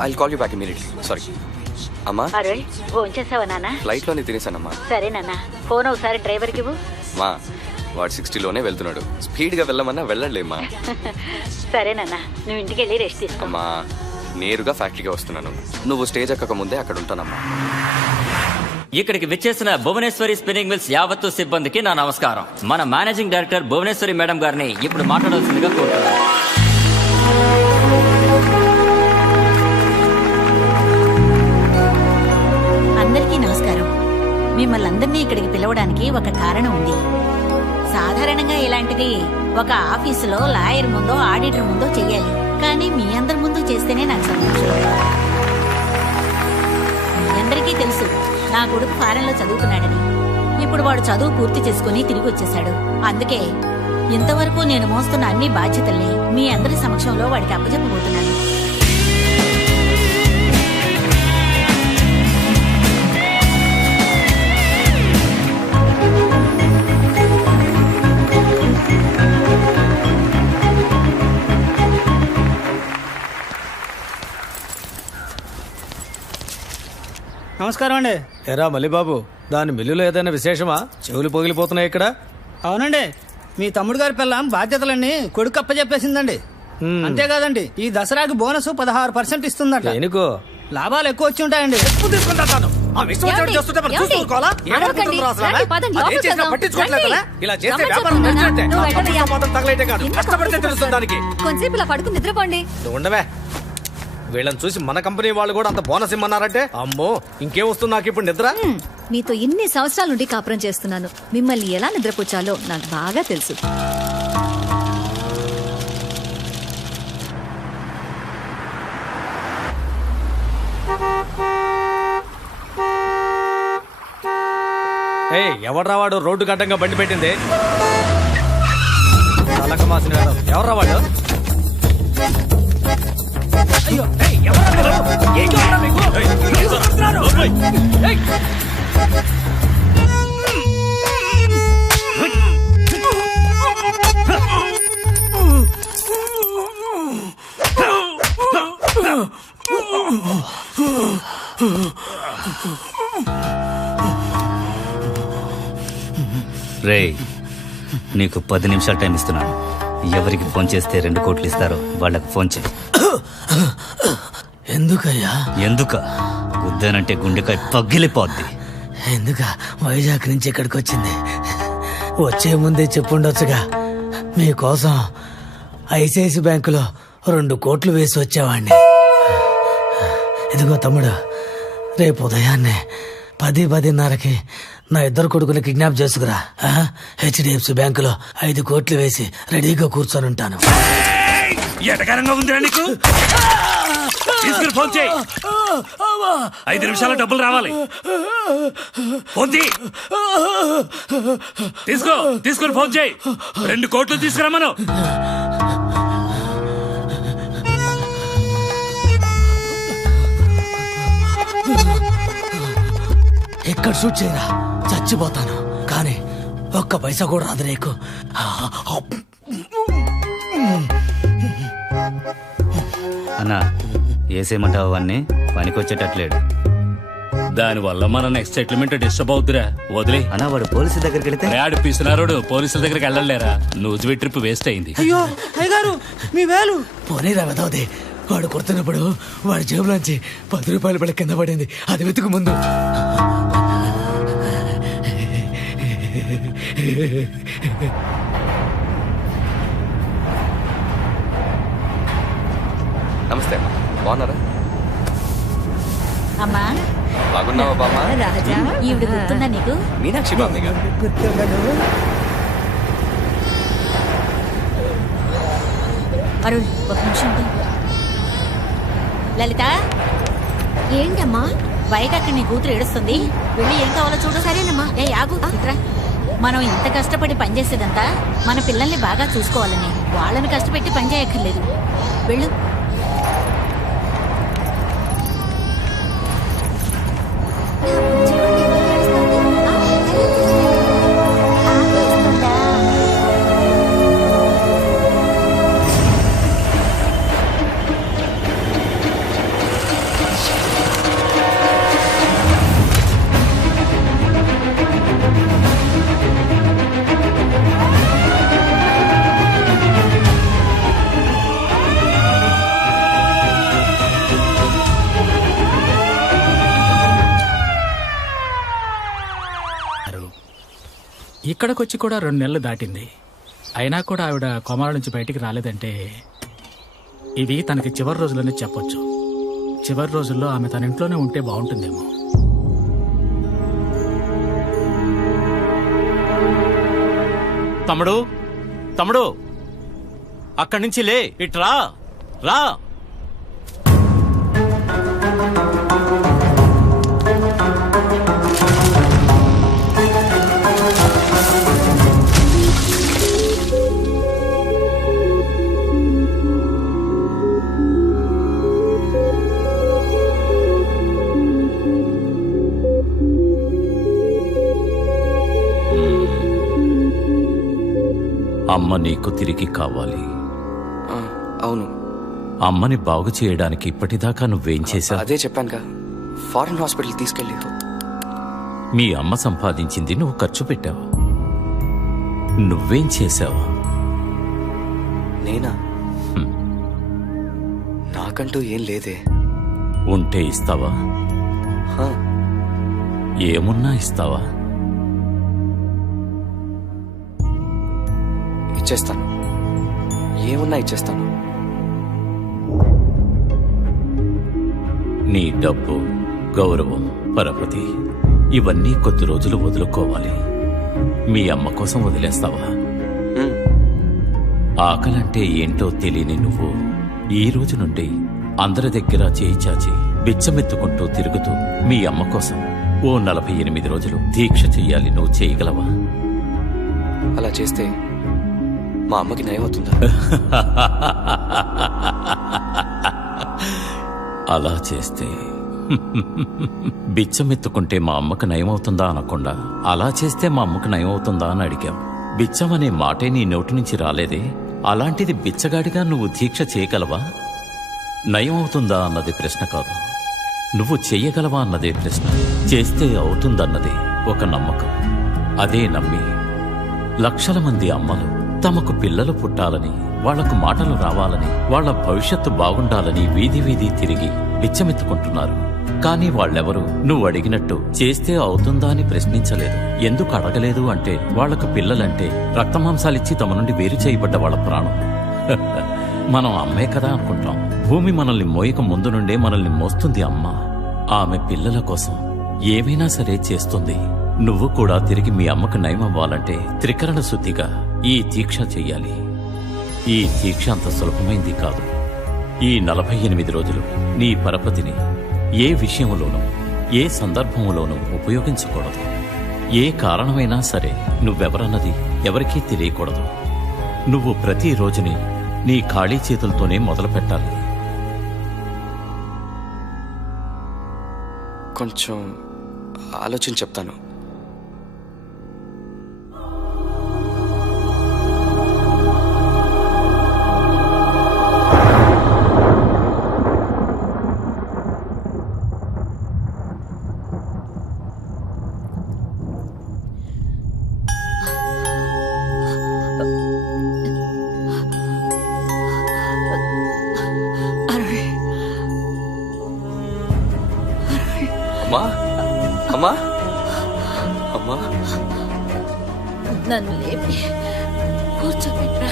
I'll call you back immediately. Sorry. అమ్మా అరే phone చేసావా నాన్న? ఫ్లైట్ లోనే తినేసానమ్మా. సరే నాన్న, ఫోన్ ఒకసారి డ్రైవర్కి ఇవ్వు. మా వాడు 60లోనే వెళ్తున్నాడు. స్పీడ్ గా వెళ్ళమన్నా వెళ్ళలేమ్మా. సరే నాన్న, నువ్వు ఇంటికి వెళ్ళి రెస్ట్ తీసుకో. అమ్మా నేరుగా ఫ్యాక్టరీగా వస్తున్నాను. నువ్వు స్టేజ్ ఎక్కక ముందే అక్కడ ఉంటానమ్మా. ఇక్కడికి విచ్చేసిన భువనేశ్వరి స్పిన్నింగ్ మిల్స్ యావత్తు సిబ్బందికి నా నమస్కారం. మన మేనేజింగ్ డైరెక్టర్ భువనేశ్వరి మేడం గారిని ఇప్పుడు మాట్లాడాల్సిందిగా కోరుతున్నాను. అందరికీ నమస్కారం. మిమ్మల్ని అందరినీ ఇక్కడికి పిలవడానికి ఒక కారణం ఉంది. సాధారణంగా ఇలాంటిది ఒక ఆఫీసులో లాయర్ ముందో ఆడిటర్ ముందో చెయ్యాలి, కానీ మీ అందరి ముందు చేస్తేనే నాకు సంతోషం. మీ అందరికీ తెలుసు నా కొడుకు ఫారెన్ లో చదువుతున్నాడని. ఇప్పుడు వాడు చదువు పూర్తి చేసుకుని తిరిగి వచ్చేశాడు. అందుకే ఇంతవరకు నేను మోస్తున్న అన్ని బాధ్యతల్ని మీ అందరి సమక్షంలో వాడికి అప్పచెప్పబోతున్నాను. నమస్కారం అండి. ఎరా మల్లిబాబు, దాని మిల్లులో ఏదైనా విశేషమా? చెవులు పగిలిపోతున్నాయి ఇక్కడ. అవునండి, మీ తమ్ముడు గారి పిల్లం బాధ్యతలన్నీ కొడుకు అప్పచెప్పేసిందండి. అంతేకాదండి, ఈ దసరాకి బోనస్ 16% ఇస్తుందట. ఎందుకో లాభాలు ఎక్కువ వచ్చి ఉంటాయండి. కొంచెంసేపు ఇలా పడుకుని నిద్రపోండి. ఉండవే, వీళ్ళని చూసి మన కంపెనీ వాళ్ళు కూడా అంత బోనస్ ఇమ్మన్నారంటే అమ్మో ఇంకేం వస్తుంది నాకు ఇప్పుడు నిద్ర. మీతో ఇన్ని సంవత్సరాల నుండి కాపురం చేస్తున్నాను. మిమ్మల్ని ఎలా నిద్రపుచ్చాలో నాకు బాగా తెలుసు. ఎవడ్రా వాడు రోడ్డు గడ్డంగా బండి పెట్టింది? ఎవర్రా వాడు? అయ్యో రే, నీకు 10 నిమిషాలు టైం ఇస్తున్నాను. ఎవరికి ఫోన్ చేస్తే 2 కోట్లు ఇస్తారో వాళ్ళకి ఫోన్ చేయి. ఎందుకయ్యా? ఎందుక? గుద్దానంటే గుండెకాయ పగిలిపోద్ది. ఎందుక? వైజాగ్ నుంచి ఇక్కడికి వచ్చింది. వచ్చే ముందే చెప్పుండొచ్చుగా. మీకోసం ఐసిఐసి బ్యాంకులో 2 కోట్లు వేసి వచ్చేవాడిని. ఇదిగో తమ్ముడు, రేపు ఉదయాన్నే 10-10:30కి నా 2 కొడుకుని కిడ్నాప్ చేసుకురా. హెచ్డిఎఫ్సి బ్యాంకులో 5 కోట్లు వేసి రెడీగా కూర్చొని ఉంటాను. ఎటకారంగా ఉందిరా నీకు? తీసుకుని ఫోన్ చేయి. 5 నిమిషాల డబ్బులు రావాలి. ఫోన్ తీసుకొని ఫోన్ చేయి. 2 కోట్లు తీసుకురామను. ఎక్కడ షూట్ చేయరా, చచ్చిపోతాను. కానీ 1 పైసా కూడా రాదు నీకు. అన్నా, ఏసేమంటావు? అవన్నీ పనికొచ్చేటట్లేడు. దానివల్ల మన నెక్స్ట్ సెటిల్మెంట్ డిస్టర్బ్ అవుతురా. వదిలే అన్నా, వాడు పోలీసుల దగ్గరికి వెళితే ఆడు పిసినారోడు పోలీసుల దగ్గరికి వెళ్ళలేరా? న్యూస్ ట్రిప్ వేస్ట్ అయింది. అయ్యో అయ్యగారు, మీ వేలు పోనీరా వెదవది. వాడు కొడుతున్నప్పుడు వాడి జేబులోంచి 10 రూపాయల బిళ్ళ కింద పడింది. అది వెతుకు ముందు. నమస్తే అమ్మా, బాగున్నారా? అమ్మా బాగున్నావా బామ్మ? రాజా, ఈవిడ గుర్తుందా నీకు? మీనాక్షి బామ్మ గారు. అరుణ్, 1 నిమిషం ఉండు. లలిత, ఏంటమ్మా? బయట అక్కడ నీ కూతురు ఏడుస్తుంది. వెళ్ళి ఏం కావాలో చూడు. సరేనమ్మా. ఆగు, ఇట్రా. మనం ఇంత కష్టపడి పనిచేసేదంతా మన పిల్లల్ని బాగా చూసుకోవాలని. వాళ్ళని కష్టపెట్టి పని చేయక్కర్లేదు. వెళ్ళు. ఇక్కడికొచ్చి కూడా 2 నెలలు దాటింది. అయినా కూడా ఆవిడ కోమాల నుంచి బయటికి రాలేదంటే ఇది తనకి చివరి రోజులని చెప్పొచ్చు. చివరి రోజుల్లో ఆమె తన ఇంట్లోనే ఉంటే బాగుంటుందేమో. తమ్ముడు తమ్ముడు అక్కడి నుంచి లే, ఇట్రా రా. అమ్మ నీకు తిరిగి కావాలి. అవును. అమ్మని బాగు చేయడానికి ఇప్పటిదాకా నువ్వేం చేశావు? అదే చెప్పానుగా, ఫారెన్ హాస్పిటల్ తీసుకెళ్ళి. మీ అమ్మ సంపాదించింది నువ్వు ఖర్చు పెట్టావు. నువ్వేం చేశావు? నేనా? నాకంటూ ఏం లేదే. ఉంటే ఇస్తావా? ఏమున్నా ఇస్తావా? ఇచ్చేస్తాను, ఏమున్నా ఇచ్చేస్తాను. నీ డబ్బు, గౌరవం, పరపతి ఇవన్నీ కొద్ది రోజులు వదులుకోవాలి. మీ అమ్మ కోసం వదిలేస్తావా? ఆకలంటే ఏంటో తెలియని నువ్వు ఈ రోజు నుండి అందరి దగ్గర చేయి చాచి బిచ్చమెత్తుకుంటూ తిరుగుతూ మీ అమ్మ కోసం ఓ 48 రోజులు దీక్ష చెయ్యాలి. నువ్వు చేయగలవా? అలా చేస్తే మా అమ్మకి నయం అవుతుందా? అలా చేస్తే బిచ్చమెత్తుకుంటే మా అమ్మకు నయమవుతుందా అనకుండా అలా చేస్తే మా అమ్మకు నయమవుతుందా అని అడిగాం. బిచ్చం అనే మాటే నీ నోటి నుంచి రాలేదే. అలాంటిది బిచ్చగాడిగా నువ్వు దీక్ష చేయగలవా? నయమవుతుందా అన్నది ప్రశ్న కాదు, నువ్వు చెయ్యగలవా అన్నదే ప్రశ్న. చేస్తే అవుతుందన్నదే ఒక నమ్మకం. అదే నమ్మి లక్షల మంది అమ్మలు తమకు పిల్లలు పుట్టాలని, వాళ్లకు మాటలు రావాలని, వాళ్ల భవిష్యత్తు బాగుండాలని వీధి వీధి తిరిగి బిచ్చమెత్తుకుంటున్నారు. కానీ వాళ్ళెవరూ నువ్వు అడిగినట్టు చేస్తే అవుతుందా అని ప్రశ్నించలేదు. ఎందుకు అడగలేదు అంటే వాళ్లకు పిల్లలంటే రక్తమాంసాలిచ్చి తమ నుండి వేరు చేయబడ్డ వాళ్ళ ప్రాణం. మనం అమ్మే కదా అనుకుంటాం. భూమి మనల్ని మోయక ముందు నుండే మనల్ని మోస్తుంది అమ్మ. ఆమె పిల్లల కోసం ఏమైనా సరే చేస్తుంది. నువ్వు కూడా తిరిగి మీ అమ్మకు నయమవ్వాలంటే త్రికరణ శుద్ధిగా ఈ దీక్ష చెయ్యాలి. ఈ దీక్ష అంత సులభమైంది కాదు. ఈ 48 రోజులు నీ పరపతిని ఏ విషయంలోనూ, ఏ సందర్భంలోనూ ఉపయోగించకూడదు. ఏ కారణమైనా సరే నువ్వెవరన్నది ఎవరికీ తెలియకూడదు. నువ్వు ప్రతి రోజుని నీ ఖాళీ చేతులతోనే మొదలు పెట్టాలి. కొంచెం ఆలోచించి చెప్తాను. అమ్మా, అమ్మా, అమ్మా, నన్ను లేపి కూర్చోబెట్రా.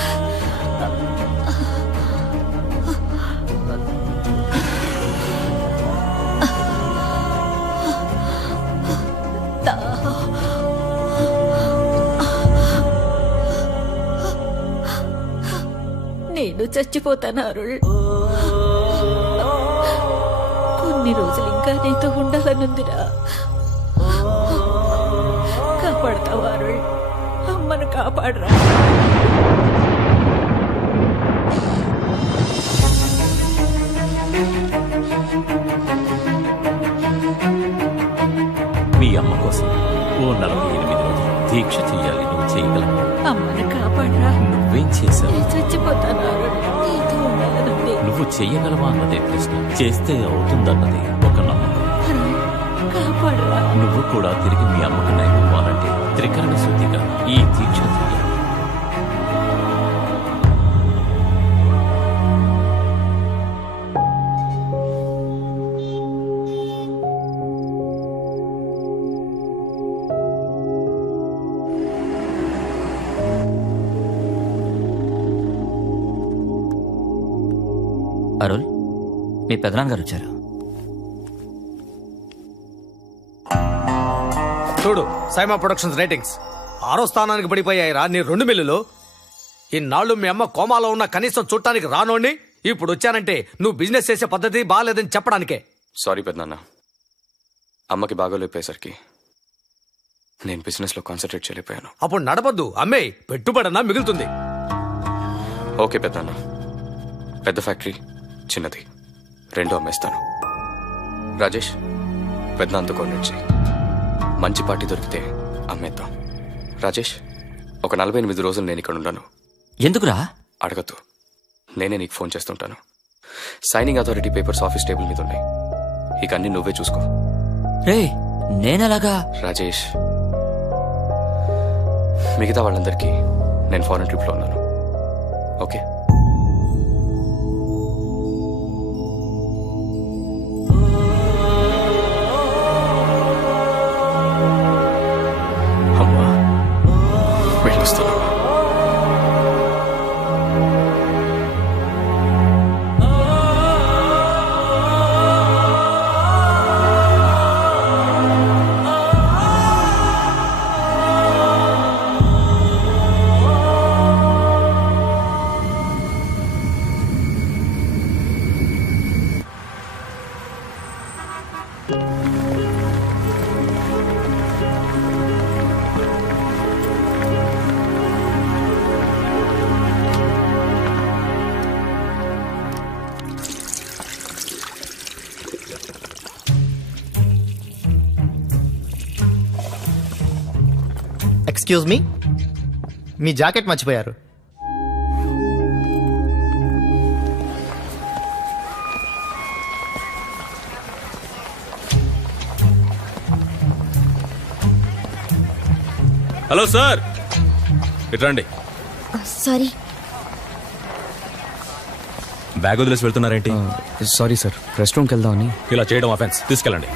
నేను చచ్చిపోతాను అరుళ్. కొన్ని రోజులు ఇంకా నీతో ఉండాలనుందిరా. కాపాడతావా అరుళ్? అమ్మను కాపాడరా. మీ అమ్మ కోసం ఓ 48 రోజులు దీక్ష చెయ్యాలి. నువ్వు చేయగలవా? అమ్మను కాపాడరా. నువ్వేం చేశావు? చచ్చిపోతాను అరుళ్. నీతో ఉండాలనుంది. నువ్వు చెయ్యగలవా అన్నదే ప్రశ్న. చేస్తే అవుతుందన్నదే ఒక నమ్మకం. కాపాడరా. నువ్వు కూడా తిరిగి మీ అమ్మకు నయమవ్వాలంటే త్రికరణ శుద్ధిగా ఈ దీక్ష చెయ్యాలి. అరుల్, మీ పెదనాన్నగారు వచ్చారు. చూడు సైమా ప్రొడక్షన్స్ రేటింగ్స్ 6వ స్థానానికి పడిపోయాయిరా నీ 2 మిల్లులు. ఇన్నాళ్ళు మీ అమ్మ కోమాలో ఉన్న కనీసం చూడటానికి రానోడిని ఇప్పుడు వచ్చానంటే నువ్వు బిజినెస్ చేసే పద్ధతి బాగాలేదని చెప్పడానికే. సారీ పెద్దనాన్న, అమ్మకి బాగోలేపోయేసరికి నేను బిజినెస్లో కాన్సన్ట్రేట్ చేయలేకపోయాను. అప్పుడు నడపద్దు, అమ్మే, పెట్టుబడన్నా మిగులుతుంది. ఓకే పెద్దనాన్న, పెద్ద ఫ్యాక్టరీ చిన్నది 2 అమ్మేస్తాను. రాజేష్, పెద్దనాన్నతో కోఆర్డినేట్ చేయి. మంచి పార్టీ దొరికితే అమ్మేద్దాం. రాజేష్, ఒక 48 రోజులు నేను ఇక్కడ ఉన్నాను. ఎందుకురా? అడగద్దు, నేనే నీకు ఫోన్ చేస్తుంటాను. Signing authority papers office table మీద ఉన్నాయి. ఇక అన్ని నువ్వే చూసుకో. రే, నేనెలాగా? రాజేష్, మిగతా వాళ్ళందరికీ నేను ఫారెన్ ట్రిప్లో ఉన్నాను. ఓకే? అమ్మా, వెళ్ళొస్తాను. ఎక్స్క్యూజ్ మీ, మీ జాకెట్ మర్చిపోయారు. హలో సార్, ఇట్రండి. సారీ. బ్యాగ్ వదిలేసి వెళ్తున్నారేంటి? సారీ సార్, రెస్ట్ రూమ్కి వెళ్దామని. ఇలా చేయడం అఫెన్స్, తీసుకెళ్ళండి.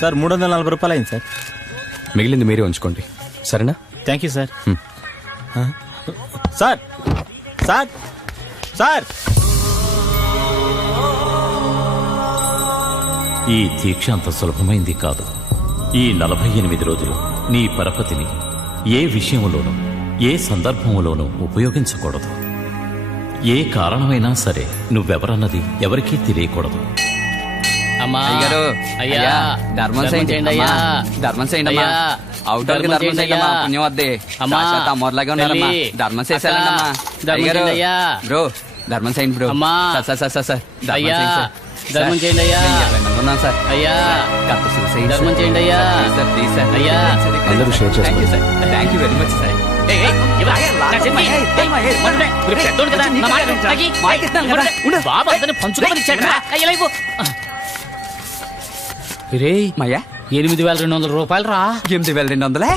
సార్ 340 రూపాయలు అయింది సార్. మిగిలింది మీరే ఉంచుకోండి, సరేనా? Thank you sir. Sir sir sir, ఈ దీక్ష అంత సులభమైంది కాదు. ఈ 48 రోజులు నీ పరపతిని ఏ విషయంలోనూ ఏ సందర్భంలోనూ ఉపయోగించకూడదు. ఏ కారణమైనా సరే నువ్వెవరన్నది ఎవరికీ తెలియకూడదు. అమ్మా అయ్యా, ధర్మం చేయండి అయ్యా, ధర్మం చేయండి అమ్మా, అవుతారు ధర్మం చేయండి అమ్మా, పుణ్యం వద్దే అమ్మా, అమ్మోర్లాగా ఉన్నారమ్మా, ధర్మం చేసేయాలండి అయ్యా, బ్రో ధర్మం చేయండి బ్రో. అమ్మా సార్ సార్ సార్ అయ్యా, ధర్మం చేయండి అయ్యా, 20 మంది ఉన్నాం సార్. అయ్యా ధర్మం చేయండి అయ్యా, సార్ ప్లీజ్ సార్ అయ్యా, అందరూ షేర్ చేసుకోండి. Thank you very much sir. రే మయ్యా, 8,200 రూపాయలు రా. 8,200?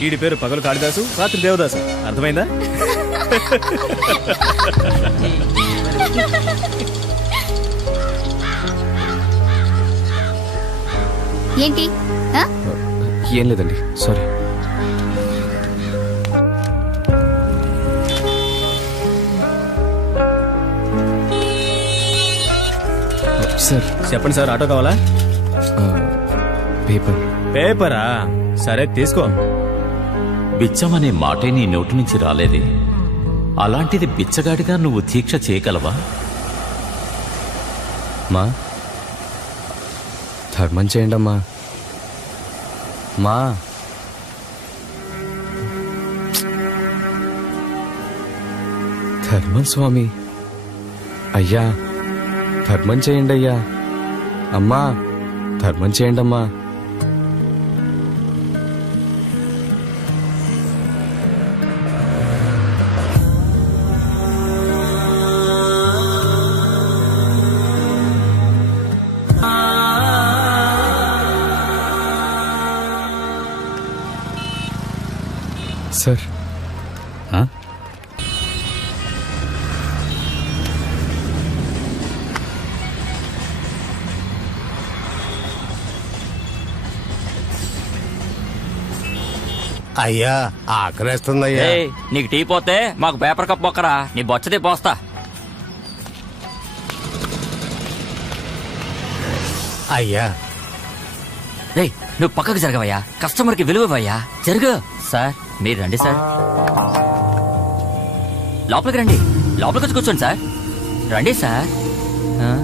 వీడి పేరు పగలు కాళిదాసు, రాత్రి దేవదాసు. అర్థమైందా? ఏంటి? ఏం లేదండి, సారీ. సార్ చెప్పండి సార్, ఆటో కావాలా? పేపర్. పేపరా? సరే తీసుకో. బిచ్చమనే మాటే నీ నోటి నుంచి రాలేదే, అలాంటిది బిచ్చగాడిగా నువ్వు దీక్ష చేయగలవా? మా ధర్మం చేయండి అమ్మా. మా ధర్మం స్వామి. అయ్యా ధర్మం చేయండి అయ్యా. అమ్మా ధర్మం చేయండి అమ్మా. సార్ అయ్యా ఆకలేస్తుందయ్యా. ఏయ్, నీకు టీ పోతే మాకు పేపర్ కప్ మొక్కరా, నీ బొచ్చది పోస్తా. అయ్యా రేయ్, నువ్వు పక్కకు జరగవయ్యా, కస్టమర్కి విలువయ్యా. జరుగు. సార్ మీరు రండి సార్, లోపలికి రండి. లోపలికి వచ్చి కూర్చోండి సార్. రండి సార్. ఆ?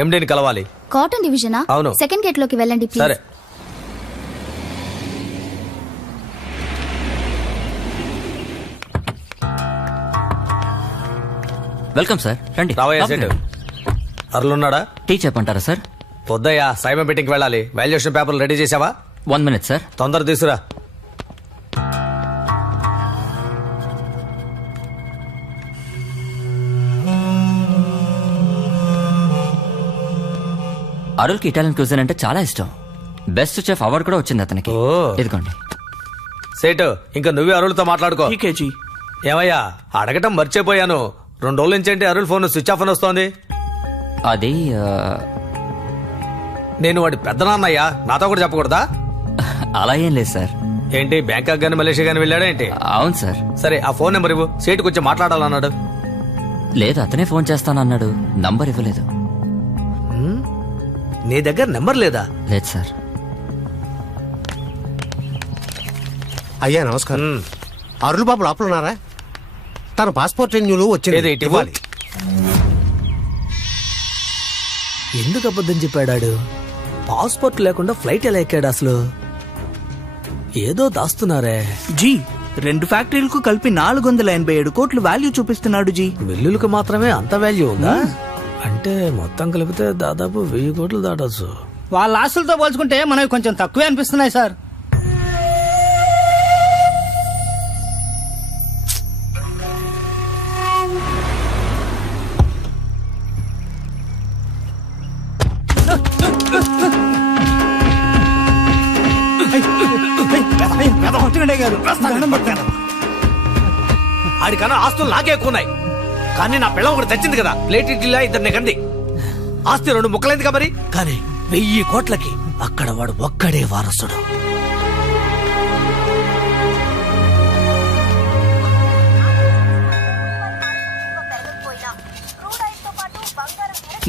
ఎండీని కలవాలి. కాటన్ డివిజనా? అవును. సెకండ్ గేట్ లోకి వెళ్ళండి ప్లీజ్. సరే. వెల్కమ్ సార్, రండి. రావయ్యా సెట్. అరులున్నాడా? టీ చెప్పంటారా సార్? పొద్దయ్యా సైమన్ మీటింగ్కి వెళ్ళాలి. వాల్యుయేషన్ పేపర్లు రెడీ చేసావా? 1 minute సార్. తొందర తీసురా. అరుల్కి ఇటాలియన్ క్యూజిన్ అంటే చాలా ఇష్టం. బెస్ట్ చెఫ్ అవార్డు కూడా వచ్చింది అతనికి. ఇదిగోండి. సేటు ఇంకా నువ్వే అరుల్తో మాట్లాడుకో. ఏమయ్యా అడగటం మర్చిపోయాను, 2 రోజుల నుంచి ఏంటి అరుల్ ఫోన్ స్విచ్ ఆఫ్ అని వస్తోంది? అది నేను వాడి పెద్దనాన్నయ్యా, నాతో కూడా చెప్పకూడదా? అలా ఏం లేదు సార్. ఏంటి బ్యాంకాక్ గాని మలేషియా గాని వెళ్ళాడా ఏంటి? అవును సార్. సరే ఆ ఫోన్ నెంబర్ ఇవ్వు, సేటు కొంచెం మాట్లాడాలన్నాడు. లేదు, అతనే ఫోన్ చేస్తానన్నాడు, నంబర్ ఇవ్వలేదు. నీ దగ్గర నెంబర్ లేదా? లేదు సార్. అయ్యా నమస్కారం. అరుల్ బాబు లోపల ఉన్నారా? తన పాస్పోర్ట్ రెన్యూలు వచ్చింది, ఇవ్వాలి. ఎందుకు అబద్ధం చెప్పాడాడు? పాస్పోర్ట్ లేకుండా ఫ్లైట్ ఎలా ఎక్కాడు అసలు? ఏదో దాస్తున్నారే. జీ 2 ఫ్యాక్టరీలకు కలిపి 487 కోట్లు వాల్యూ చూపిస్తున్నాడు జీ. మిల్లులకు మాత్రమే అంత వాల్యూ ఉందా? అంటే మొత్తం కలిపితే దాదాపు 1000 కోట్లు దాటొచ్చు. వాళ్ళ ఆస్తులతో పోల్చుకుంటే మనకి కొంచెం తక్కువే అనిపిస్తున్నాయి సార్. ఆడికన్నా ఆస్తులు నాకే ఎక్కువ ఉన్నాయి, కానీ నా పిల్ల ఒకటి తెచ్చింది కదా, ప్లేట్ ఇడ్లీలా 2 కంది. ఆస్తి 2 ముక్కలైంది మరి. కానీ 1000 కోట్లకి అక్కడ వాడు ఒక్కడే వారసుడు.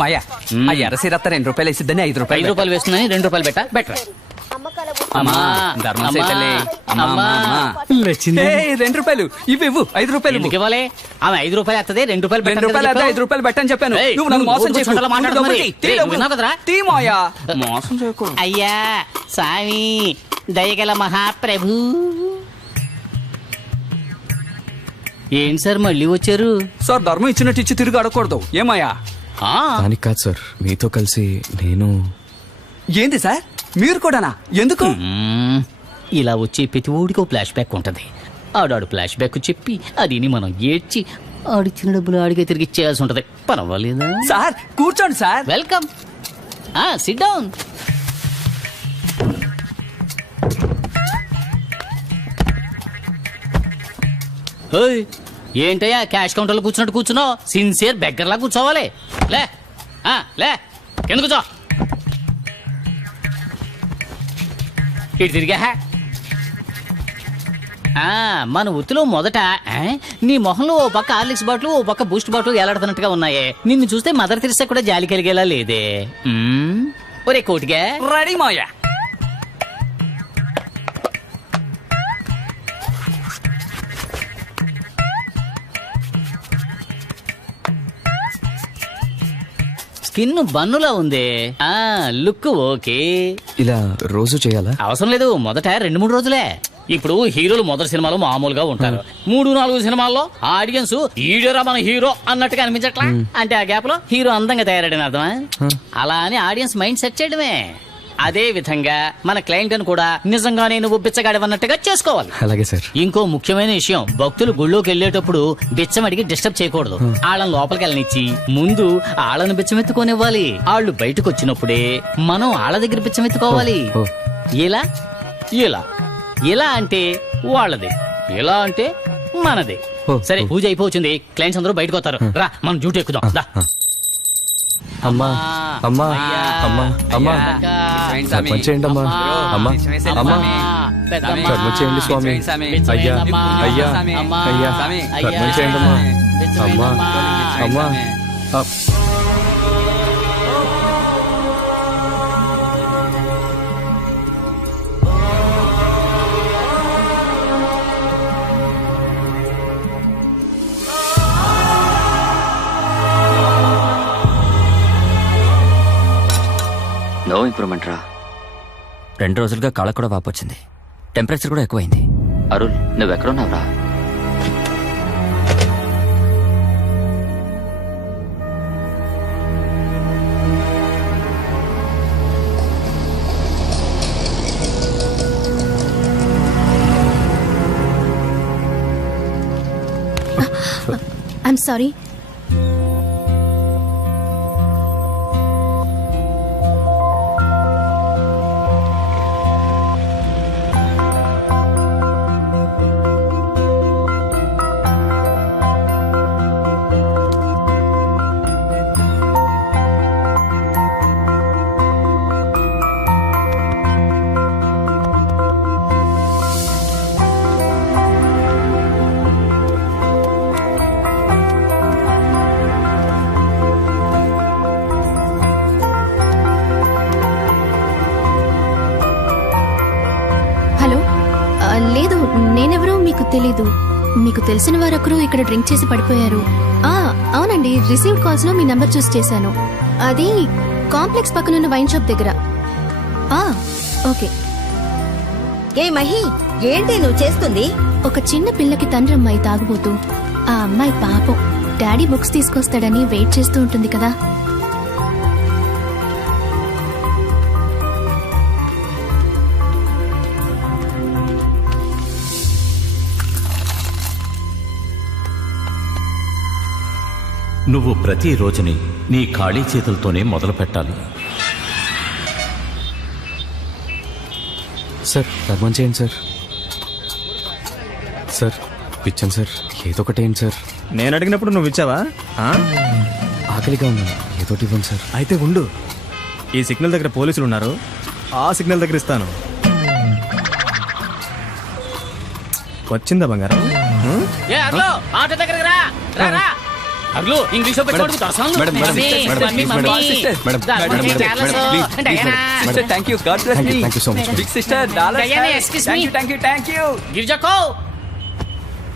మాయా ఆ ఎర్రసీరత్త 2 రూపాయలు వేసిద్దని 5 రూపాయలు. 5 రూపాయలు వేస్తుందని 2 రూపాయలు పెట్టా బెటర్. అమ్మా ధర్మసేన తల్లి, అమ్మా అమ్మా 2 రూపాయలు ఇవ్వు, 5 రూపాయలు ఇవ్వాలి. ఆమె 5 రూపాయలు వస్తుంది, 2 రూపాయలు 2 రూపాయలు అయితే 5 రూపాయలు పెట్టని చెప్పాను. నువ్వు నన్ను మోసం చేయకు. మోసం చేయకు. అయ్యా స్వామి దయగల మహాప్రభు. ఏంటి సార్ మళ్ళీ వచ్చారు? సార్ ధర్మం ఇచ్చినట్టు ఇచ్చి తిరిగి అడగకూడదు. ఏమాయా? దానికి కాదు సార్, మీతో కలిసి నేను. ఏంది సార్ మీరు కూడానా? ఎందుకు? ఇలా వచ్చే ప్రతి ఊడికి ఫ్లాష్ బ్యాక్ ఉంటది. ఆడాడు ఫ్లాష్ బ్యాక్ చెప్పి అదిని మనం ఏడ్చి ఆడిచ్చిన డబ్బులు ఆడిగే తిరిగి ఇచ్చేయాల్సి ఉంటది. పర్వాలేదా సార్? కూర్చోండి సార్. వెల్కమ్. SIT down. ఏంటయ్యా క్యాష్ కౌంటర్లో కూర్చున్నట్టు కూర్చున్నావు? సిన్సియర్ బెగ్గర్లా కూర్చోవాలి. లే లే కింద కూర్చో. ఇటు తిరిగా. మన వృత్తిలో మొదట నీ మొహంలో ఓ పక్క హార్లిక్స్ బాటిల్, ఓ పక్క బూస్ట్ బాటిల్ ఎలాడుతున్నట్టుగా ఉన్నాయే. నిన్ను చూస్తే మదర్ తెరిసా కూడా జాలి కలిగేలా లేదే. ఒరే కోటిగా రెడీ మాయా. స్కిన్ బన్నులా ఉంది. Look okay. ఇలా రోజు చేయాలా? అవసరం లేదు, మొదట 2-3 రోజులే. ఇప్పుడు హీరోలు మొదటి సినిమాలో మామూలుగా ఉంటారు. 3-4 సినిమాల్లో ఆడియన్స్ ఈడోరా మన హీరో అన్నట్టుగా అనిపించట్లా. అంటే ఆ గ్యాప్ లో హీరో అందంగా తయారడని అర్థమా? అలా అని ఆడియన్స్ మైండ్ సెట్ చేయడమే. అదే విధంగా మన క్లయింట్ అని కూడా నిజంగానే నువ్వు బిచ్చగాడవన్నట్టుగా చేసుకోవాలి. అలాగే సార్. ఇంకో ముఖ్యమైన విషయం, భక్తులు గుళ్ళోకి వెళ్ళేటప్పుడు బిచ్చం అడిగి డిస్టర్బ్ చేయకూడదు. వాళ్ళని లోపలికి వెళ్ళనిచ్చి ముందు వాళ్ళని బిచ్చమెత్తుకోనివ్వాలి. వాళ్ళు బయటకు వచ్చినప్పుడే మనం వాళ్ళ దగ్గర బిచ్చమెత్తుకోవాలి. ఇలా ఇలా ఇలా అంటే వాళ్ళది, ఇలా అంటే మనది. సరే పూజ అయిపోతుంది, క్లయింట్స్ అందరూ బయటకు వస్తారు. రా మనం డ్యూటీ ఎక్కుదాం. అమ్మా అమ్మా అమ్మా అమ్మా ధర్మం చేయండి అమ్మా. అమ్మా అమ్మా ధర్మం చేయండి స్వామి. అయ్యా అయ్యా అయ్యా ధర్మం చేయండి అమ్మా. అమ్మా అమ్మా నో ఇంప్రూవ్మెంట్ రా. 2 రోజులుగా కాళ్ళకు కూడా వాపొచ్చింది. టెంపరేచర్ కూడా ఎక్కువైంది. అరుణ్ నువ్వెక్కడున్నావురా? I'm sorry. లేదు, నేనెవరో మీకు తెలీదు. మీకు తెలిసిన వారొకరు ఇక్కడ డ్రింక్ చేసి పడిపోయారు. అవునండి, రిసీవ్డ్ కాల్స్ లో మీ నంబర్ చూస్ చేశాను. అది కాంప్లెక్స్ పక్కనున్న వైన్ షాప్ దగ్గర. ఓకే. ఏ మహి, ఏంటి నువ్వు చేస్తుంది? ఒక చిన్న పిల్లకి తండ్రి అమ్మాయి తాగుబోతూ. ఆ అమ్మాయి పాపం డాడీ బుక్స్ తీసుకొస్తాడని వెయిట్ చేస్తూ ఉంటుంది కదా. నువ్వు ప్రతి రోజుని నీ ఖాళీ చేతులతోనే మొదలు పెట్టాలి. సార్ ధర్మం చేయండి సార్. సార్ ఇచ్చాను సార్, ఏదో ఒకటి ఏంటి సార్. నేను అడిగినప్పుడు నువ్వు ఇచ్చావా? ఆకలిగా ఉన్నాను, ఏదోటి ఇవ్వండి సార్. అయితే ఉండు, ఈ సిగ్నల్ దగ్గర పోలీసులు ఉన్నారు, ఆ సిగ్నల్ దగ్గర ఇస్తాను. వచ్చిందా బంగారం? ఇంగ్లీష్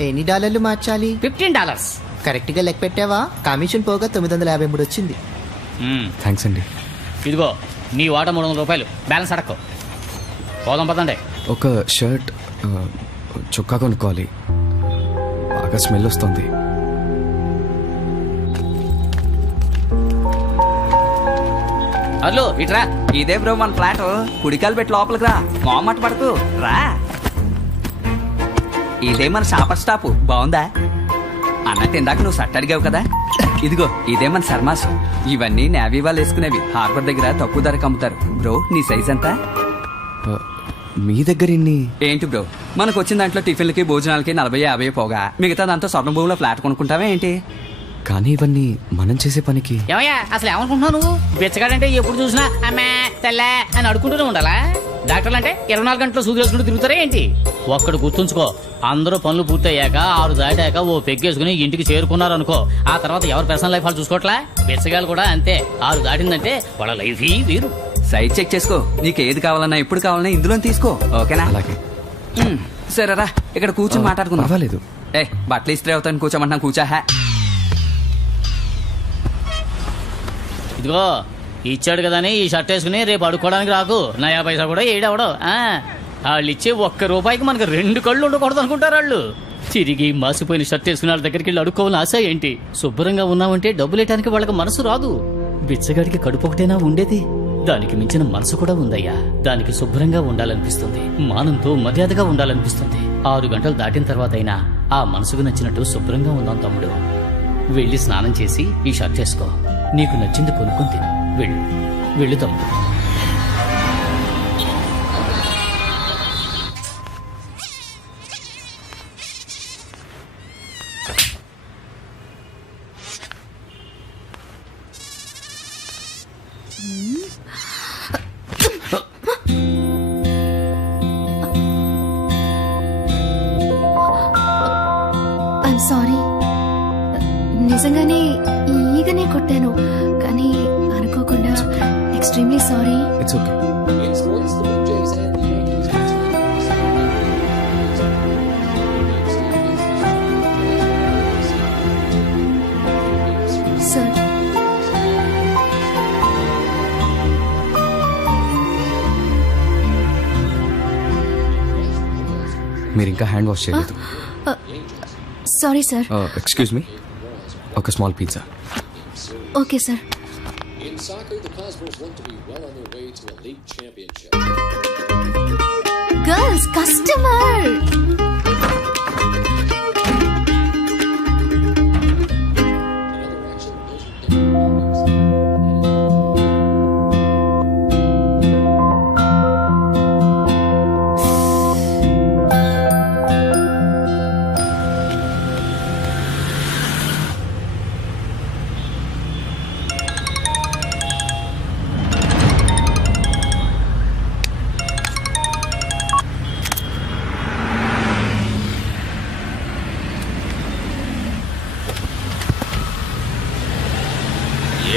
ఎన్ని డాలర్లు మార్చాలి? $15. కరెక్ట్ గా లెక్క పెట్టావా? కమిషన్ పోగా 953 వచ్చింది. థ్యాంక్స్ అండి. ఇదిగో నీ వాట $300. బ్యాలెన్స్ అడక్కు. పోదాం పదండి. ఒక షర్ట్ చొక్కా కొనుక్కోవాలి, బాగా స్మెల్ వస్తుంది. హలో ఇట్రా. ఇదే బ్రో మన ఫ్లాట్. కుడికాలు పెట్టి లోపలికి రా, మొహమాట పడకు రా. ఇదే మన షాపర్ స్టాప్. బాగుందా అన్నట్టు? ఇందాక నువ్వు షర్ట్ అడిగావు కదా, ఇదిగో ఇదే మన సర్మాస్. ఇవన్నీ నేవీ వాళ్ళు వేసుకునేవి. హార్బర్ దగ్గర తక్కువ ధరకు అమ్ముతారు. బ్రో నీ సైజ్ ఎంత? మీ దగ్గర ఇన్ని ఏంటి బ్రో, మనకు వచ్చిన దాంట్లో టిఫిన్లకి భోజనాలకి 40-50 పోగా మిగతా దాంతో స్వర్ణ భూమిలో ఫ్లాట్ కొనుక్కుంటావా ఏంటి? కానీ ఇవన్నీ మనం చేసే పనికి. ఏమయ్యా అసలు ఏమనుకుంటున్నావు నువ్వు? బిచ్చగాడంటే ఎప్పుడు చూసినా అమ్మా తెల్ల అని అడుకుంటూనే ఉండాలా? డాక్టర్లు అంటే 24 గంటలు సూది వేసుకుంటూ తిరుగుతారా ఏంటి? ఒక్కడు గుర్తుంచుకో, అందరూ పనులు పూర్తయ్యాక 6 దాటాక ఓ పెగ్గేసుకుని ఇంటికి చేరుకున్నారనుకో, ఆ తర్వాత ఎవరి పర్సనల్ లైఫ్ వాళ్ళు చూసుకోవట్లా? బిచ్చగాళ్ళు కూడా అంతే. 6 దాటిందంటే వాళ్ళ లైఫ్ వీరు. సైజ్ చెక్ చేసుకో, నీకు ఏది కావాలన్నా ఎప్పుడు కావాలన్నా ఇందులో తీసుకో, ఓకేనా? అలాగే. సరేరా, ఇక్కడ కూర్చొని మాట్లాడుకుందాం. పర్వాలేదు. బట్టలు ఇస్త్రీ అవుతాను, కూర్చోమంటున్నా కూర్చో. ఇదిగో ఇచ్చాడు కదా ఈ షర్ట్ వేసుకుని రేపు అడుక్కోవడానికి రాకు. 90 పైసా కూడా ఏడవడం. వాళ్ళు ఇచ్చే ₹1 మనకు 2 కళ్ళు ఉండకూడదు అనుకుంటారు వాళ్ళు. తిరిగి మాసిపోయిన షర్ట్ వేసుకుని వాళ్ళ దగ్గరికి వెళ్ళి అడుక్కోవాలని ఆశ ఏంటి? శుభ్రంగా ఉన్నామంటే డబ్బులు వేయడానికి వాళ్ళకి మనసు రాదు. బిచ్చగాడికి కడుపు ఒకటేనా ఉండేది? దానికి మించిన మనసు కూడా ఉందయ్యా. దానికి శుభ్రంగా ఉండాలనిపిస్తుంది, మానంతో మర్యాదగా ఉండాలనిపిస్తుంది. 6 గంటలు దాటిన తర్వాత అయినా ఆ మనసుకు నచ్చినట్టు శుభ్రంగా ఉందాం తమ్ముడు. వెళ్ళి స్నానం చేసి ఈ షర్ట్ వేసుకో, నీకు నచ్చింది కొనుక్కొని తిను. వెళ్ళు తమ్ముడు. I'm sorry. నిజంగానే ఈగనే కొట్టాను, కానీ అనుకోకుండా. Extremely sorry. It's okay. Sir, మీరు ఇంకా హ్యాండ్ వాష్ చేయలేదు. Sorry sir. ఎక్స్క్యూజ్ మీ, ఒక small pizza. Okay sir. Girls customer.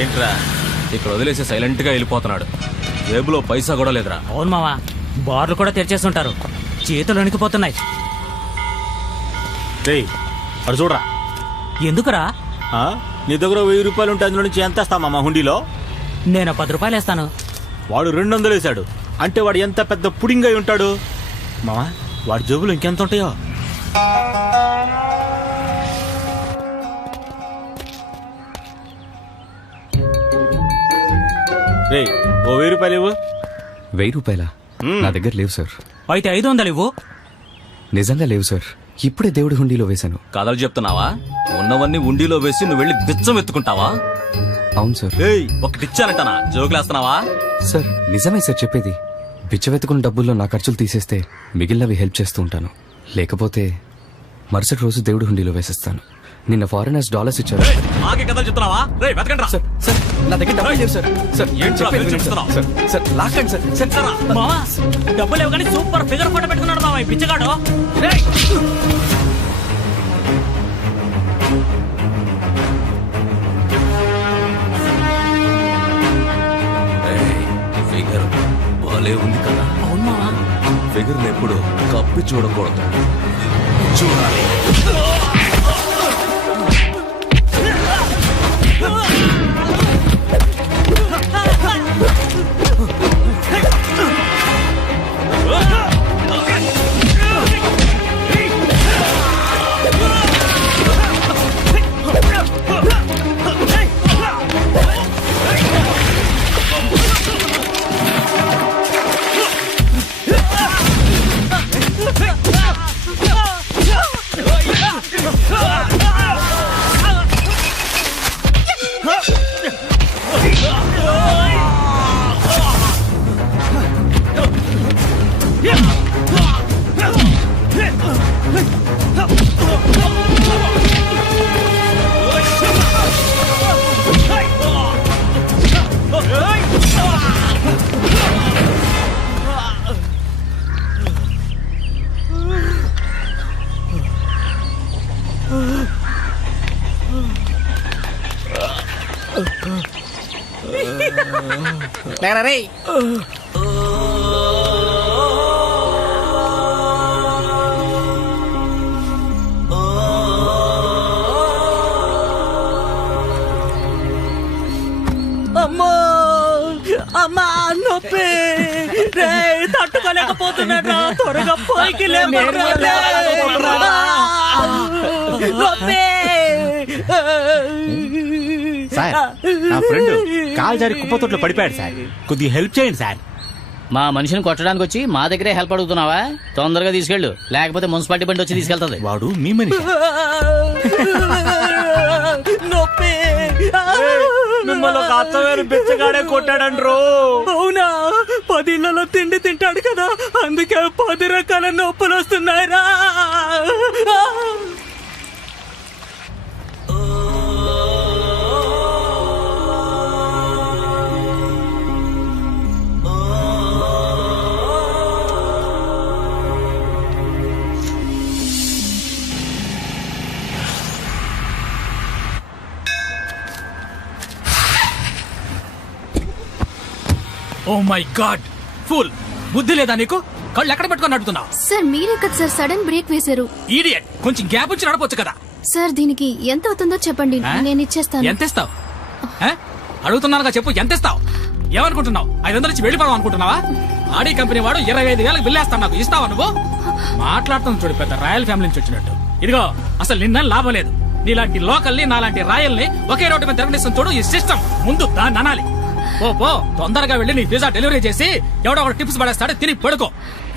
ఏంట్రా ఇక్కడ వదిలేసి సైలెంట్ గా వెళ్ళిపోతున్నాడు? జేబులో పైసా కూడా లేదురా. అవును మావా, బార్లు కూడా తెరిచేస్తుంటారు, చేతులు వణికిపోతున్నాయి. అడు చూడరా. ఎందుకురా? నీ దగ్గర ₹1000 ఉంటే అందులో నుంచి ఎంత వేస్తామా మా హుండీలో? నేను ₹10 వేస్తాను. వాడు 200 వేశాడు అంటే వాడు ఎంత పెద్ద పుడింగ్ అయి ఉంటాడు మామా. వాడి జేబులో ఇంకెంత ఉంటాయో. ఓ ₹1000 ఇవ్వు. ₹1000 నా దగ్గర లేవు సార్. అయితే 500 ఇవ్వు. నిజంగా లేవు సార్, ఇప్పుడే దేవుడి హుండీలో వేశాను. కథలు చెప్తున్నావా? ఉన్నవన్నీ హుండీలో వేసి నువ్వు వెళ్ళి బిచ్చం ఎత్తుకుంటావా? అవును సార్. ఒకటిచ్చానంటనా? జోకులేస్తున్నావా? సార్ నిజమే సార్ చెప్పేది. బిచ్చవెత్తుకున్న డబ్బుల్లో నా ఖర్చులు తీసేస్తే మిగిలినవి హెల్ప్ చేస్తూ ఉంటాను. లేకపోతే మరుసటి రోజు దేవుడి హుండీలో వేసేస్తాను. నిన్న ఫారినర్స్ $1 ఇచ్చారు. కథలు చెప్తున్నావా? సార్ నా దగ్గర డబ్బులు లేవు సార్. సార్ సార్ లాక్కండి సార్. మావా డబ్బులు ఇవ్వగానే సూపర్ ఫిగర్ ఫోటో పెట్టుకున్నాడు మావా ఈ పిచ్చగాడు. ఫిగర్ బాలే ఉంది కదా. అవును మావా. ఫిగర్ ఎప్పుడు కప్పి చూడకూడదు, చూడాలి. రే అమ్మా అమ్మా నొప్పి రే తట్టుకోలేకపోతున్నారా త్వరగా పైకి నొప్పి సార్ నా ఫ్రెండ్ కాల్ జారి కుప్పతోట్లో పడిపోయాడు సార్, కొద్దిగా హెల్ప్ చేయండి సార్. మా మనిషిని కొట్టడానికి వచ్చి మా దగ్గరే హెల్ప్ అడుగుతున్నావా? తొందరగా తీసుకెళ్ళు, లేకపోతే మున్సిపాలిటీ బండి వచ్చి తీసుకెళ్తుంది. వాడు మీ మనిషి. నొప్పి మిమ్మల్ని ఒక అత్తవేరు బిచ్చగాడే కొట్టాడండ్రో. అవునా? 10 ఇళ్లలో తిండి తింటాడు కదా, అందుకే 10 రకాల నొప్పులు వస్తున్నాయిరా. ఓ మై గాడ్, ఫుల్ బుద్ధి లేదా నీకు? కళ్ళు ఎక్కడ పెట్టుకొని నడుతున్నావు? సార్ మీరే కదా సార్ సడన్ బ్రేక్ వేశారు. ఈడియట్, కొంచెం గ్యాప్ వచ్చి నడపొచ్చు కదా. సార్ దీనికి ఎంత అవుతుందో చెప్పండి, నేను ఇచ్చేస్తాను. ఎంత ఇస్తావు? అడుగుతున్నానుగా చెప్పు, ఎంత ఇస్తావు? ఏమనుకుంటున్నావు? 500 ఇచ్చి వెళ్ళిపోదాం అనుకుంటున్నావా? ఆడి కంపెనీ వాడు 25,000 బిల్లేస్తాను, నాకు ఇస్తావా నువ్వు? మాట్లాడుతుంది చూడు, పెద్ద రాయల్ ఫ్యామిలీ నుంచి వచ్చినట్టు. ఇదిగో అసలు నిన్న లాభం లేదు. నీలాంటి లోకల్ని నాలాంటి రాయల్ని ఒకే రోడ్డు మీద తిరగనిస్తాను చూడు. ఈ సిస్టమ్ ముందు దాన్ని అనాలి. పో తొందరగా వెళ్ళి నీ పిజ్జా డెలివరీ చేసి ఎవడో ఒక టిప్స్ పడేస్తాడు, తిని పడుకో.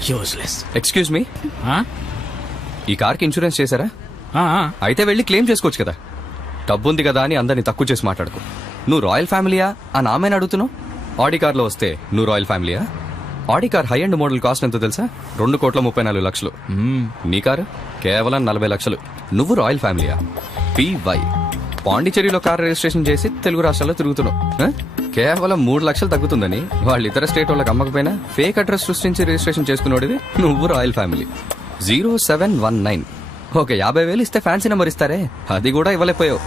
యూస్లెస్. ఎక్స్క్యూజ్ మీ, ఈ కార్కి ఇన్సూరెన్స్ చేశారా? అయితే వెళ్ళి క్లెయిమ్ చేసుకోవచ్చు కదా. డబ్బు ఉంది కదా అని అందరిని తక్కువ చేసి మాట్లాడుకో. నువ్వు రాయల్ ఫ్యామిలీయా అని ఆమెను అడుగుతున్నావు? ఆడి కార్లో వస్తే నువ్వు రాయల్ ఫ్యామిలీయా? Audi car high end model cost ఎంతో తెలుసా? 2,34,00,000. నీ కారు కేవలం 40 లక్షలు. నువ్వు రాయల్ ఫ్యామిలీయా? PY పాండిచేరిలో కార్ రిజిస్ట్రేషన్ చేసి తెలుగు రాష్ట్రాల్లో తిరుగుతున్నావు. కేవలం 3 లక్షలు తగ్గుతుందని వాళ్ళు ఇతర స్టేట్ వాళ్ళకి అమ్మకపోయినా ఫేక్ అడ్రస్ సృష్టించి రిజిస్ట్రేషన్ చేసుకునేది నువ్వు రాయల్ ఫ్యామిలీ. 0719. ఓకే, 50,000 ఇస్తే ఫ్యాన్సీ నెంబర్ ఇస్తారే, అది కూడా ఇవ్వలేకపోయావు.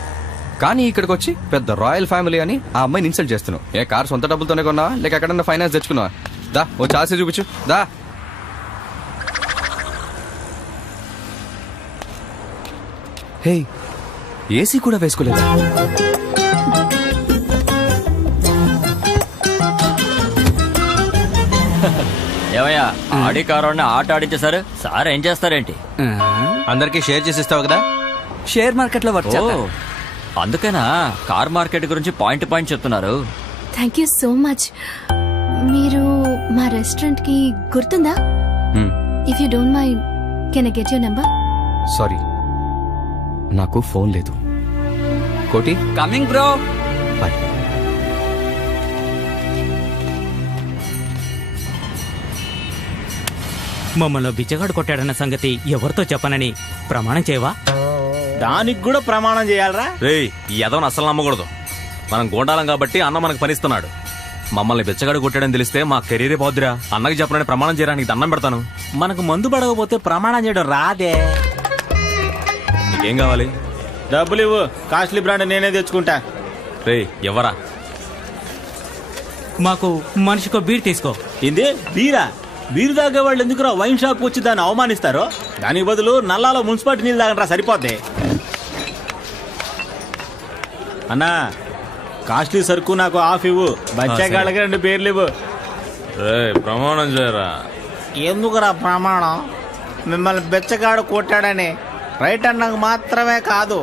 కానీ ఇక్కడికి వచ్చి పెద్ద రాయల్ ఫ్యామిలీ అని ఆ అమ్మాయిని ఇన్సల్ట్ చేస్తున్నావు. ఏ కార్ సొంత డబ్బులతోనే కొన్నావా లేక ఎక్కడన్నా ఫైనాన్స్ తెచ్చుకున్నావా? దా ఓ చాసి చూపించు దా. హే, ఏసీ కూడా వేసుకోలేదా? ఏమయ్యా, ఆడి కారోని ఆట ఆడించేశారు సార్, ఏం చేస్తారేంటి? అందరికి షేర్ చేసి ఇస్తావు కదా. షేర్ మార్కెట్ లో వర్క్ చేస్తా. అందుకేనా కార్ మార్కెట్ గురించి పాయింట్ చెప్తున్నారు? Thank you so much. మీరు మా రెస్టారెంట్ కి గుర్తుందా? If you don't mind can I get your number? Sorry, నాకు ఫోన్ లేదు. కోటి కమింగ్ బ్రో. బాయ్. మమ్మల్ని బిచ్చగాడు కొట్టాడన్న సంగతి ఎవరితో చెప్పనని ప్రమాణం చేయవా? దానికి కూడా ప్రమాణం చేయాలరా? రేయ్, ఈ ఎదవని అసలు నమ్మకూడదు. మనం గోండాలం కాబట్టి అన్న మనకు పనిస్తున్నాడు. మమ్మల్ని బిచ్చగాడు కొట్టాడని తెలిస్తే మా కెరీరే పోద్దురా. అన్నకి చెప్పనని ప్రమాణం చేయడానికి దండం పెడతాను. మనకు మందు పడకపోతే ప్రమాణం చేయడం రాదే. నీకేం కావాలి? డబ్బులు ఇవ్వు, కాస్ట్లీ బ్రాండ్ నేనే తెచ్చుకుంటా. రేయ్, ఎవరా? మాకు మనిషికో బీర్ తీసుకో. ఏంది బీరా? బీరు తాగే వాళ్ళు ఎందుకురా వైన్ షాప్ వచ్చి దాన్ని అవమానిస్తారు? దానికి బదులు నల్లాలో మున్సిపాలిటీ నీళ్ళు తాగంటారా, సరిపోద్ది. అన్నా, కాస్ట్లీ సరుకు నాకు ఆఫ్ ఇవ్వు. బచ్చాగాళ్ళకి 2 బీర్లు ఇవ్వు. ప్రమాణం చేయరా. ఎందుకురా ప్రమాణం? మిమ్మల్ని బెచ్చగాడు కొట్టాడని రైట్ అన్నకు మాత్రమే కాదు,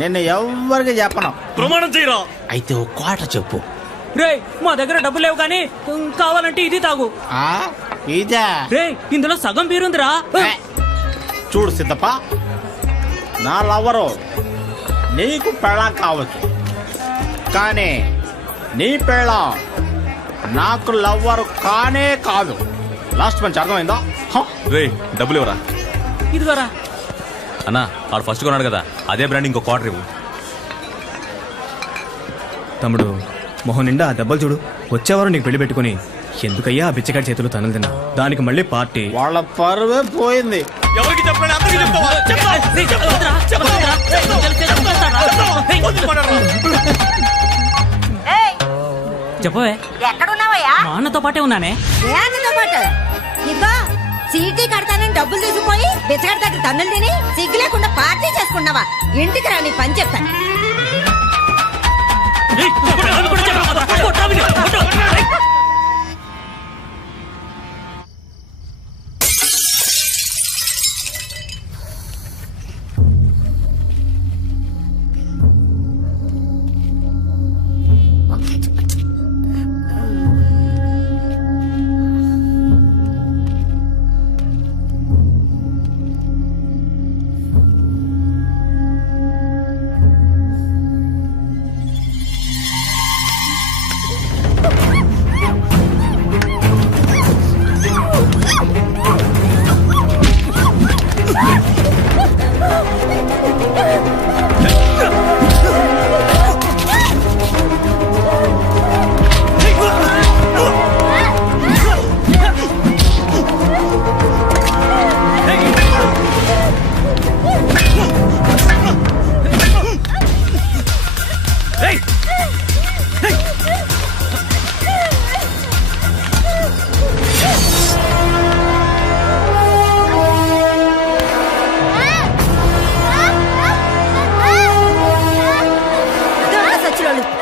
నిన్ను ఎవ్వరికి చెప్పను. ప్రమాణం చేయరా. అయితే ఓ కోట చెప్పు. రే, మా దగ్గర డబ్బులు లేవు కానీ కావాలంటే ఇది తాగు. ఇదే రే, ఇందులో సగం బీరుందిరా. చూడు సిద్ధప్ప, నా లవ్వరు నీకు పెళ్ళం కావచ్చు, కానీ నీ పెళ్ళం నాకు లవ్వరు కానే కాదు. లాస్ట్ మంచి అర్థమైందా? రేయ్, డబ్బులు ఎవరా? ఇదిగోరా. అన్నా, ఆడు ఫస్ట్ కొన్నాడు కదా, అదే బ్రాండ్ ఇంకో క్వార్టర్ ఇవ్వు. తమ్ముడు, మొహం నిండా ఆ దెబ్బలు చూడు. వచ్చేవారు నీకు పెళ్లి పెట్టుకుని ఎందుకయ్యా ఆ బిచ్చగాడి చేతులు తనలు తిన్నా? దానికి మళ్ళీ పార్టీ. వాళ్ళ పరువే పోయింది. ఎవరికి చెప్పండి, అందరికీ చెప్తావా? చెప్పవే. ఎక్కడున్నావయ్యా? మా అన్నతో పాటే ఉన్నానే. ఏతో పాటు ఇదిగో సీటీ కడతానని డబ్బులు తీసుకుపోయి బిచ్చగడి దగ్గర తన్నులు తిని సిగ్గు లేకుండా పార్టీ చేసుకున్నావా? ఇంటికి రా, నీ పని చెప్తాను.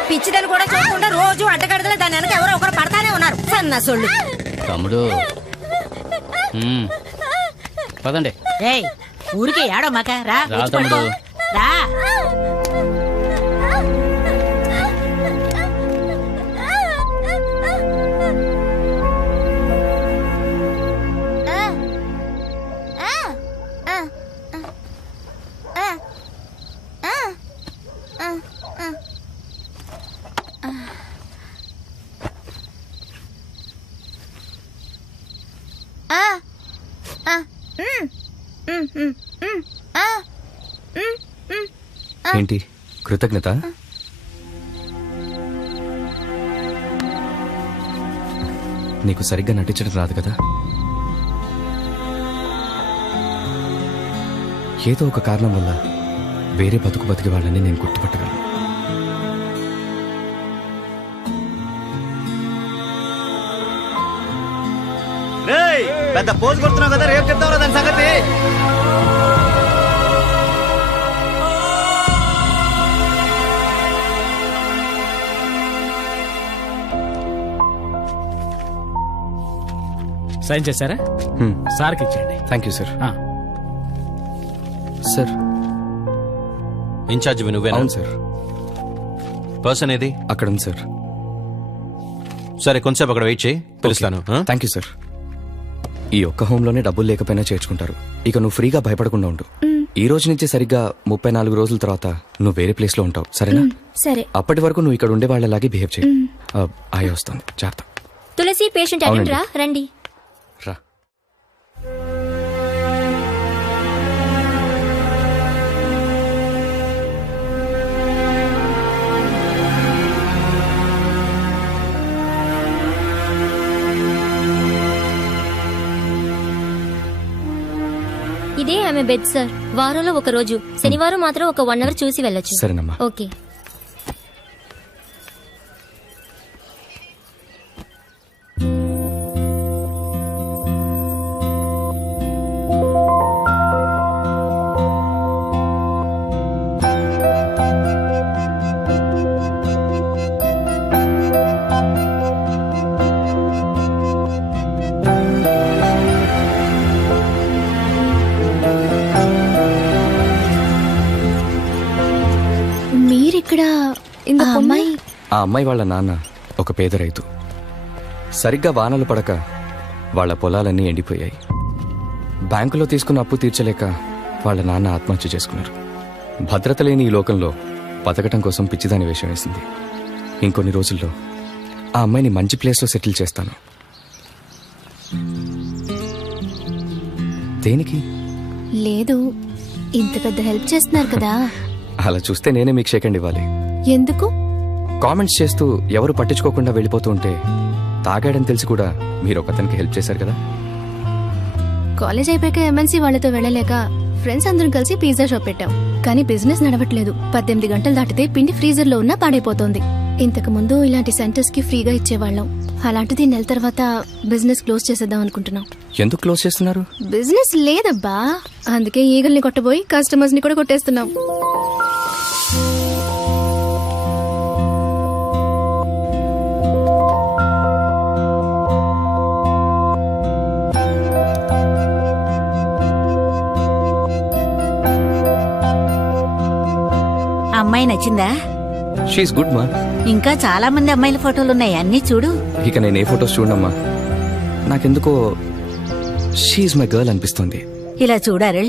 పిచ్చిదని కూడా చూడకుండా రోజు అడ్డగడదలే దాని వెనక ఎవరో ఒకరు పడతానే ఉన్నారు సన్నాసోళ్ళు. తమ్ముడు పదండి. ఊరికే ఏడో మాక రా తమ్ముడు. రా. ఏంటి కృతజ్ఞత? నీకు సరిగ్గా నటించడం రాదు కదా? ఏదో ఒక కారణం వల్ల వేరే బతికి వాళ్ళని నేను గుర్తుపట్టగలను. పెద్ద పోజు కొడుతున్నావు కదా, రేపు చెప్తావు దాని సంగతి. సైన్ చేశారా? సార్కి ఇచ్చేయండి. Thank you sir. Sir incharge నువ్వేనా? అవును సార్. పర్సన్ ఏది? అక్కడ ఉంది సార్. సరే కొంచెంసేపు అక్కడ వెయిట్ చేయి, పిలుస్తాను. Thank you sir. ఈ ఒక్క హోమ్లోనే డబ్బులు లేకపోయినా చేర్చుకుంటారు. ఇక నువ్వు ఫ్రీగా భయపడకుండా ఉండు. ఈ రోజు నుంచి సరిగ్గా 34 రోజుల తర్వాత నువ్వు వేరే ప్లేస్ లో ఉంటావు, సరేనా? సరే. అప్పటి వరకు నువ్వు ఇక్కడ ఉండే వాళ్ళలాగే బిహేవ్ చేయి. ఆయా వస్తుంది, జాగ్రత్త. తులసి పేషెంట్ అటెండ్ రా, రండి. రా. ఇదే ఆమె బెడ్ సార్. వారంలో ఒక రోజు శనివారం మాత్రం ఒక 1 అవర్ చూసి వెళ్ళొచ్చు. సరేనమ్మా. ఓకే. ఆ అమ్మాయి వాళ్ళ నాన్న ఒక పేద రైతు. సరిగ్గా వానలు పడక వాళ్ళ పొలాలన్నీ ఎండిపోయాయి. బ్యాంకులో తీసుకున్న అప్పు తీర్చలేక వాళ్ళ నాన్న ఆత్మహత్య చేసుకున్నారు. భద్రత లేని ఈ లోకంలో బతకటం కోసం పిచ్చిదాని వేషం వేసింది. ఇంకొన్ని రోజుల్లో ఆ అమ్మాయిని మంచి ప్లేస్లో సెటిల్ చేస్తాను. దేనికి? లేదు, ఇంత పెద్ద హెల్ప్ చేస్తున్నారు కదా. అలా చూస్తే నేనే మీకు షేక్ హ్యాండ్ ఇవ్వాలి. ఎందుకు? కామెంట్స్ చేస్తూ ఎవరు పట్టించుకోకుండా వెళ్ళిపోతూ ఉంటే తాగాడని తెలిసి కూడా మీరు ఒకతనికి హెల్ప్ చేశారు కదా. కాలేజ్ అయిపోయాక ఎంఎన్సీ వాళ్ళతో వెళ్ళలేక ఫ్రెండ్స్ అందరం కలిసి పిజ్జా షాప్ పెట్టాం. కానీ బిజినెస్ నడవట్లేదు. 18 గంటలు దాటితే పిండి ఫ్రీజర్ లో ఉన్నా పాడైపోతుంది. ఇంతకు ముందు ఇలాంటి సెంటర్స్ కి ఫ్రీగా ఇచ్చేవాళ్ళం. అలాంటిది నెల తర్వాత బిజినెస్ క్లోజ్ చేసేద్దాం అనుకుంటున్నాం. ఎందుకు క్లోజ్ చేస్తున్నారు? బిజినెస్ లేదబ్బా, అందుకే ఈగల్ని కొట్టబోయి కస్టమర్స్ ని కూడా కొట్టేస్తున్నాం. అమ్మాయి నచ్చిందా? షీఈస్ గుడ్ మా. ఇంకా చాలా మంది అమ్మాయిల ఫోటోలున్నాయి, అన్ని చూడు. ఇక నేను ఏ ఫొటోస్ చూడమ్మా, నాకెందుకో షీఈస్ మై గర్ల్ అనిపిస్తుంది. ఇలా చూడారు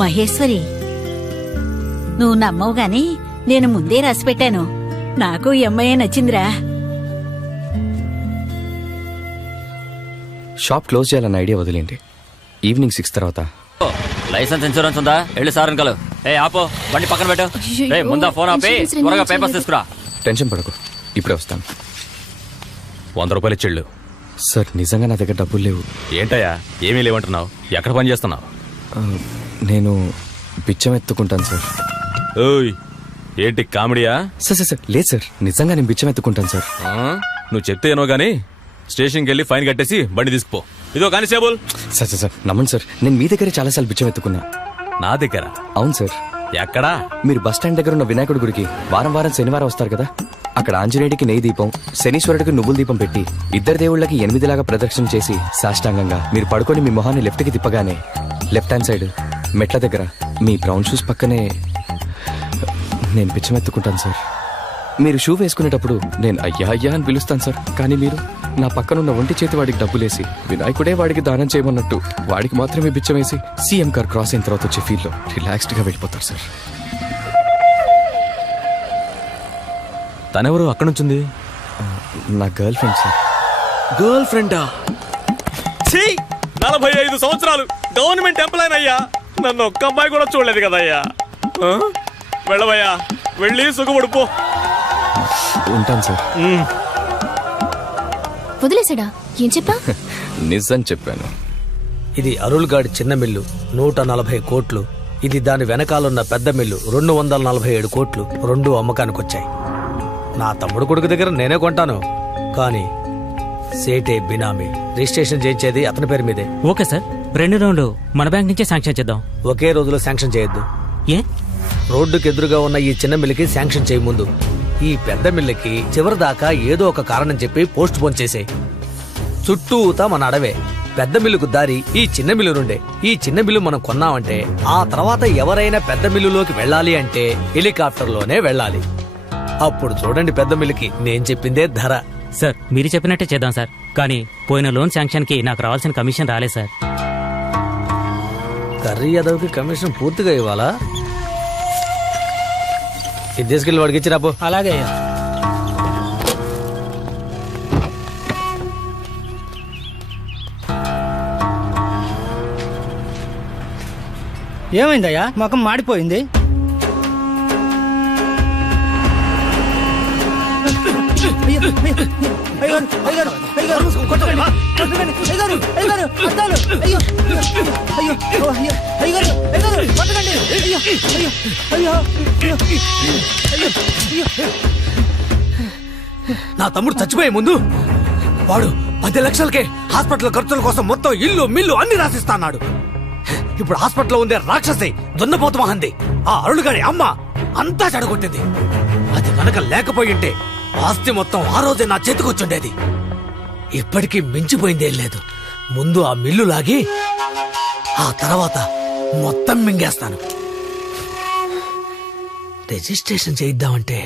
మహేశ్వరి, నువ్వు నమ్మవు గాని నేను ముందే రాసి పెట్టాను. నాకు ఈ అమ్మాయి నచ్చిందిరా. షాప్ క్లోజ్ చేయాలన్న ఐడియా వదిలేండి. ఈవినింగ్ 6 తర్వాత. లైసెన్స్ ఇన్సూరెన్స్ ఉందా? వెళ్ళి సార్ కలు. ఏ ఆపో, బండి పక్కన పెట్టు. ఏ ముందా ఫోన్ ఆపి త్వరగా పేపర్స్ తీసుకురా. టెన్షన్ పడకు, ఇప్పుడే వస్తాను. 100 రూపాయలు ఇచ్చిళ్ళు. సార్ నిజంగా నా దగ్గర డబ్బులు లేవు. ఏంటయ్యా ఏమీ లేవంటున్నావు? ఎక్కడ పని చేస్తున్నావు? నేను బిచ్చం ఎత్తుకుంటాను సార్. ఓయ్ ఏంటి కామెడీయా? సార్ సార్ సార్ లేదు సార్, నిజంగా నేను బిచ్చం ఎత్తుకుంటాను సార్. నువ్వు చెప్తే ఏనో గానీ స్టేషన్కి వెళ్ళి ఫైన్ కట్టేసి బండి తీసుకుపో. ఇదో కానిస్టేబుల్. సార్ సార్ సార్ నమ్మండి సార్, నేను మీ దగ్గరే చాలాసార్లు బిచ్చం ఎత్తుకున్నా. నా దగ్గర? అవును సార్. ఎక్కడా? మీరు బస్ స్టాండ్ దగ్గర ఉన్న వినాయకుడి గుడికి వారం వారం శనివారం వస్తారు కదా, అక్కడ ఆంజనేయుడికి నెయ్యి దీపం, శనీశ్వరుడికి నువ్వుల దీపం పెట్టి 2 దేవుళ్ళకి 8 లాగా ప్రదక్షిణ చేసి సాష్టాంగంగా మీరు పడుకొని మీ మొహాన్ని లెఫ్ట్కి తిప్పగానే లెఫ్ట్ హ్యాండ్ సైడ్ మెట్ల దగ్గర మీ బ్రౌన్ షూస్ పక్కనే నేను బిచ్చమెత్తుకుంటాను సార్. మీరు షూ వేసుకునేటప్పుడు నేను అయ్యా అయ్యా అని పిలుస్తాను సార్. కానీ మీరు నా పక్కనున్న ఒంటి చేతి వాడికి డబ్బులేసి వినాయకుడే వాడికి దానం చేయమన్నట్టు వాడికి మాత్రమే బిచ్చం వేసి సీఎం కార్ క్రాస్ అయిన తర్వాత వచ్చే ఫీల్లో రిలాక్స్డ్ గా వెళ్ళిపోతారు సార్. తనెవరు అక్కడ నుంచింది? నా గర్ల్ ఫ్రెండ్ సార్. గర్ల్ ఫ్రెండా? 45 సంవత్సరాలు గవర్నమెంట్ ఎంప్లాయ్ అయ్యా, నన్ను ఒక్క అమ్మాయి కూడా చూడలేదు కదయ్యా. వెళ్ళవయ్యా, వెళ్ళి సుఖపడిపో. ఉంటాను సార్. వదిలేసాడా? ఏం చెప్పా? నిజం చెప్పాను. ఇది అరుల్గాడి చిన్న మిల్లు 140 కోట్లు. ఇది దాని వెనకాలన్న పెద్ద మిల్లు 247 కోట్లు. 2 అమ్మకానికి వచ్చాయి. నా తమ్ముడు కొడుకు దగ్గర నేనే కొంటాను, కానీ సేటే బినామీ. రిజిస్ట్రేషన్ చేయించేది అతని పేరు మీదే. ఓకే సార్, 2 రౌండ్లు మన బ్యాంక్ నుంచే శాంక్షన్ చేద్దాం. ఒకే రోజులో శాంక్షన్ చేయొద్దు. ఏ? రోడ్డుకి ఎదురుగా ఉన్న ఈ చిన్న మిల్లుకి శాంక్షన్ చేయ ముందు ఈ పెద్ద మిల్లుకి చివరిదాకా ఏదో ఒక కారణం చెప్పి పోస్ట్ పోన్ చేసే. చుట్టూతా మన అడవే. పెద్ద మిల్లుకు దారి ఈ చిన్న మిల్లు నుండే. ఈ చిన్న మిల్లు మనం కొన్నామంటే ఆ తర్వాత ఎవరైనా పెద్ద మిల్లులోకి వెళ్ళాలి అంటే హెలికాప్టర్లోనే వెళ్ళాలి. అప్పుడు చూడండి పెద్ద మిల్లుకి నేను చెప్పిందే ధర. సార్ మీరు చెప్పినట్టే చేద్దాం సార్, కానీ పోయిన లోన్ శాంక్షన్ కి నాకు రావాల్సిన కమిషన్ రాలేదు సార్. కర్రీ యాదవ్కి కమిషన్ పూర్తిగా ఇవ్వాలా? ఇది తీసుకెళ్ళి వాడికి ఇచ్చిరాపో. అలాగే. ఏమైందయ్యా? ముఖం మాడిపోయింది. నా తమ్ముడు చచ్చిపోయే ముందు వాడు 10 లక్షలకే హాస్పిటల్ ఖర్చుల కోసం మొత్తం ఇల్లు మిల్లు అన్ని రాసిస్తా అన్నాడు. ఇప్పుడు హాస్పిటల్లో ఉండే రాక్షసి దున్నపోతు మహంది ఆ అరుళుగాడి అమ్మ అంతా చెడగొట్టింది. అది కనుక లేకపోయింటే ఆస్తి మొత్తం ఆ రోజే నా చేతికొచ్చుండేది. ఇప్పటికీ మించిపోయిందేం లేదు. ముందు ఆ మిల్లు లాగి ఆ తర్వాత మొత్తం మింగేస్తాను. రిజిస్ట్రేషన్ చేయిద్దామంటే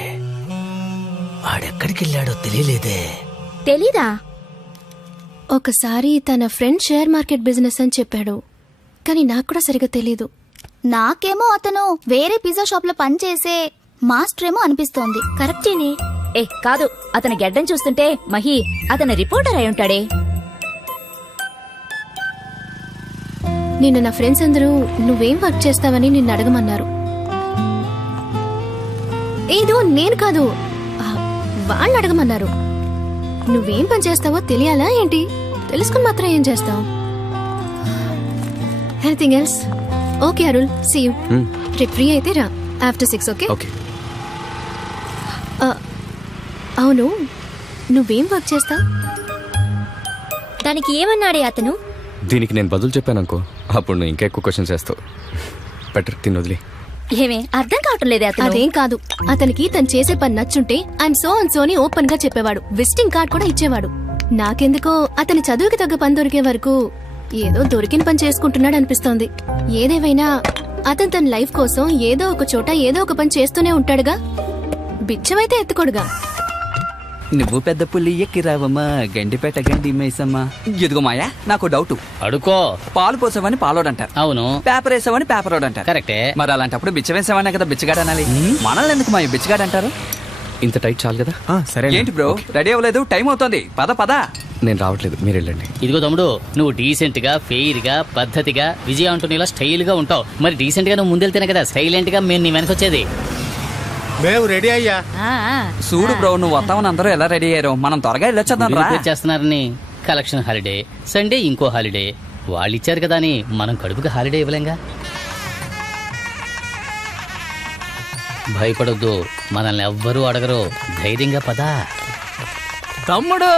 వాడెక్కడికి వెళ్ళాడో తెలియలేదే. తెలీదా? ఒకసారి తన ఫ్రెండ్ షేర్ మార్కెట్ బిజినెస్ అని చెప్పాడు, కానీ నాకు కూడా సరిగా తెలీదు. నాకేమో అతను వేరే పిజ్జా షాప్ లో పనిచేసే మాస్టర్ ఏమో అనిపిస్తోంది. కరెక్టేనే. ఏ కాదు, అతని గెడ్డం చూస్తుంటే మహి అతని రిపోర్టర్ అయి ఉంటాడే. నిన్న నా ఫ్రెండ్స్ అందరూ నువ్వేం వర్క్ చేస్తావని నిన్ను అడగమన్నారు. ఏదో నేను కాదు, వాళ్ళు అడగమన్నారు. నువ్వేం పని చేస్తావో తెలియాలా ఏంటి? తెలుసుకుని మాత్రం ఏం చేస్తావు? Anything else? Okay Arul, see you. రేపు ఫ్రీ అయితే రా ఆఫ్టర్ 6. ఓకే? అవును, నువ్వేం వర్క్ చేస్తావు? దానికి ఏమన్నాడే అతను? దీనికి నేను బదులు చెప్పాననుకో, అప్పుడు నువ్వు ఇంకా ఎక్కువ క్వశ్చన్స్ చేస్తావు. బెటర్ తిని వదిలే. ఏమే అర్థం కావటం లేదే అతను? అదేం కాదు, అతనికి తను చేసే పని నచ్చుంటే ఐఎమ్ సో అండ్ సోని ఓపెన్ గా చెప్పేవాడు. విజిటింగ్ కార్డ్ కూడా ఇచ్చేవాడు. నాకెందుకో అతని చదువుకి తగ్గ పని దొరికే వరకు ఏదో దొరికిన పని చేసుకుంటున్నాడు అనిపిస్తోంది. ఏదేమైనా అతను తన లైఫ్ కోసం ఏదో ఒక చోట ఏదో ఒక పని చేస్తూనే ఉంటాడుగా. బిచ్చమైతే ఎత్తుకోడుగా. నువ్వు పెద్ద పుల్లి ఎక్కిరావమ్మా, గండిపేట గండి మేసమ్మా. ఇదిగో మాయా, నాకు డౌట్. అడుకో. పాలు పోసావని పాలోడంటారు. అవును. పేపర్ వేసావని పేపరోడు అంటారు. కరెక్టే. మరి అలాంటప్పుడు బిచ్చ వేసావనే కదా బిచ్చగాడు అనాలి. మనల్ని ఎందుకు మాయ బిచ్చగాడు అంటారు? ఇంత టైట్ చాలు కదా. సరే. ఏంటి బ్రో, రెడీ అవ్వలేదు? టైం అవుతుంది. పద పద. నేను రావట్లేదు, మీరు వెళ్ళండి. ఇదిగో తమ్ముడు, నువ్వు డీసెంట్ గా, ఫెయిర్ గా, పద్ధతిగా, విజయ అంటూ ఇలా స్టైల్ గా ఉంటావు. మరి డీసెంట్ గా నువ్వు ముందెళ్తేనే కదా సైలెంట్ గా మేము నీ వెనకొచ్చేది. మేము రెడీ అయ్యా. చూడు బ్రో, నువ్వు వస్తావని అందరూ ఎలా రెడీ అయ్యారు. మనం త్వరగా వెళ్ళొచ్చేద్దాం రా. చేస్తున్నారని కలెక్షన్ హాలిడే, సండే ఇంకో హాలిడే. వాళ్ళు ఇచ్చారు కదా అని మనం కడుపుకి హాలిడే ఇవ్వలేంగా. భయపడొద్దు, మనల్ని ఎవ్వరూ అడగరు. ధైర్యంగా పదా. తమ్ముడు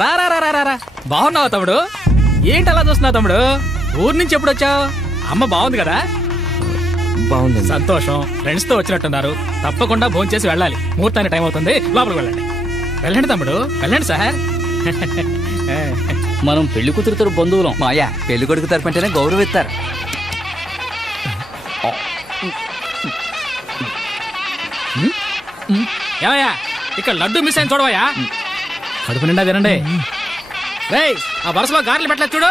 రా రా రా రా రా. బాగున్నావా తమ్ముడు? ఏంటి అలా చూస్తున్నావు తమ్ముడు? ఊరు నుంచి ఎప్పుడు వచ్చావు? అమ్మ బాగుంది కదా? బాగుంది. సంతోషం. ఫ్రెండ్స్ తో వచ్చినట్టున్నారు. తప్పకుండా భోజనం చేసి వెళ్ళాలి. ముహూర్తానికి టైం అవుతుంది. లోపలికి వెళ్ళండి. వెళ్ళండి తమ్ముడు, వెళ్ళండి సార్. మనం పెళ్లి కూతురుతో బంధువులం. మాయా, పెళ్లి కొడుకు తరపుంటేనే గౌరవిస్తారు. ఏమయ్యా, ఇక్కడ లడ్డు మిస్ అయిన చూడవయ్యా. కడుపు నిండా తినండి. రేయ్, ఆ వరుసలో గారెలు పెట్టలేదు చూడు.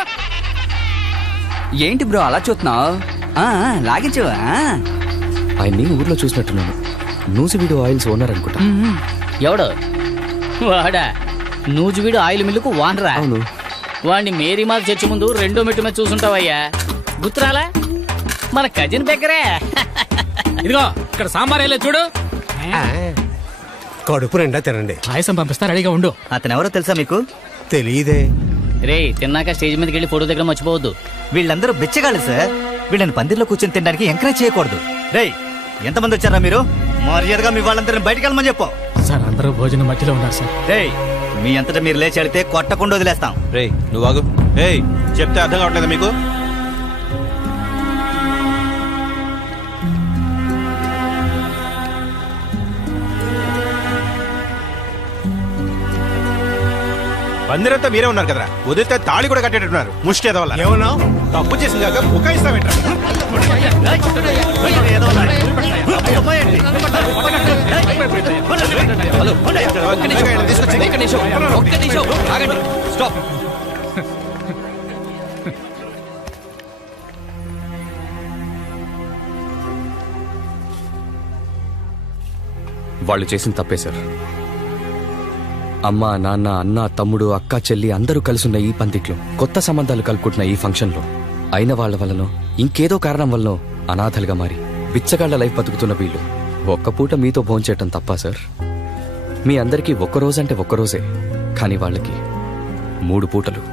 ఏంటి బ్రో అలా చూస్తున్నావు? లాగించు. ఆయన్ని ఊర్లో చూసినట్టున్నాను. నూజివీడు ఆయిల్స్ ఓనర్ అనుకుంటా. ఎవడు వాడా? నూజివీడు ఆయిల్ మిల్లుకు వానరా? అవును. వాడిని మేరీమాత చర్చి ముందు 2వ మెట్టు మీద చూసుంటావయ్యా. గుర్తురాలా? మన కజిన్ దగ్గరే. ఇదిగో ఇక్కడ సాంబార్ వేయలేదు చూడు. కడుపు నిండా తినండి. పాయసం పంపిస్తా, రెడీగా ఉండు. అతను ఎవరో తెలుసా మీకు? తెలియదే. రే, తిన్నాక స్టేజ్ మీదకి వెళ్ళి ఫోటో దగ్గర మర్చిపోవద్దు. వీళ్ళందరూ బిచ్చగాళ్ళు సార్. వీళ్ళని పందిర్లో కూర్చొని తినడానికి ఎంకరేజ్ చేయకూడదు. రేయ్, ఎంతమంది వచ్చారా మీరు? మర్యాదగా మీ వాళ్ళందరినీ బయటకు వెళ్ళమని చెప్పు. సార్, అందరూ భోజనం మధ్యలో ఉన్నారు సార్. రేయ్, మీ అంతటా మీరు లేచి వెళితే కొట్టకుండా వదిలేస్తాం. రేయ్, నువ్వు ఆగు. రేయ్, చెప్తే అర్థం కావట్లేదా మీకు? పందిరంతా మీరే ఉన్నారు కదరా, వదిలితే తాళి కూడా కట్టేటట్టున్నారు. ముష్టి ఎదవల్ల. ఏమన్నావు? తప్పు చేసింది కాక బుకాయిస్తావేంట్రా? వాళ్ళు చేసిన తప్పే సార్. అమ్మ, నాన్న, అన్న, తమ్ముడు, అక్క, చెల్లి అందరూ కలిసున్న ఈ పందిట్లో, కొత్త సంబంధాలు కలుపుకుంటున్న ఈ ఫంక్షన్లో అయిన వాళ్ల వల్లనో ఇంకేదో కారణం వల్లనో అనాథలుగా మారి బిచ్చగాళ్ల లైఫ్ బతుకుతున్న వీళ్ళు ఒక్క పూట మీతో భోంచేయటం తప్పా సార్? మీ అందరికీ ఒక్కరోజంటే ఒక్కరోజే, కానీ వాళ్ళకి 3 పూటలు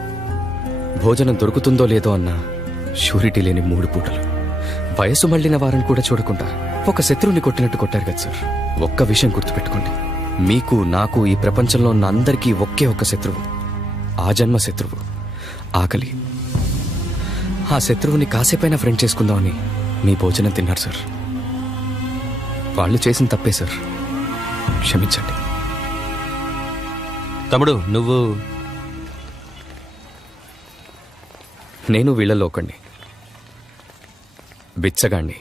భోజనం దొరుకుతుందో లేదో అన్న షూరిటీ లేని 3 పూటలు. వయసు మళ్ళిన వారిని కూడా చూడకుండా ఒక శత్రువుని కొట్టినట్టు కొట్టారు కదా సార్. ఒక్క విషయం గుర్తుపెట్టుకోండి, మీకు, నాకు, ఈ ప్రపంచంలో ఉన్న అందరికీ ఒకే ఒక్క శత్రువు, ఆ జన్మ శత్రువు ఆకలి. ఆ శత్రువుని కాసేపైనా ఫ్రెండ్ చేసుకుందామని మీ భోజనం తిన్నారు సార్. వాళ్ళు చేసిన తప్పే సార్, క్షమించండి. తమ్ముడు, నువ్వు? నేను వీళ్ళలో ఒకణ్ణి, బిచ్చగాణ్ణి.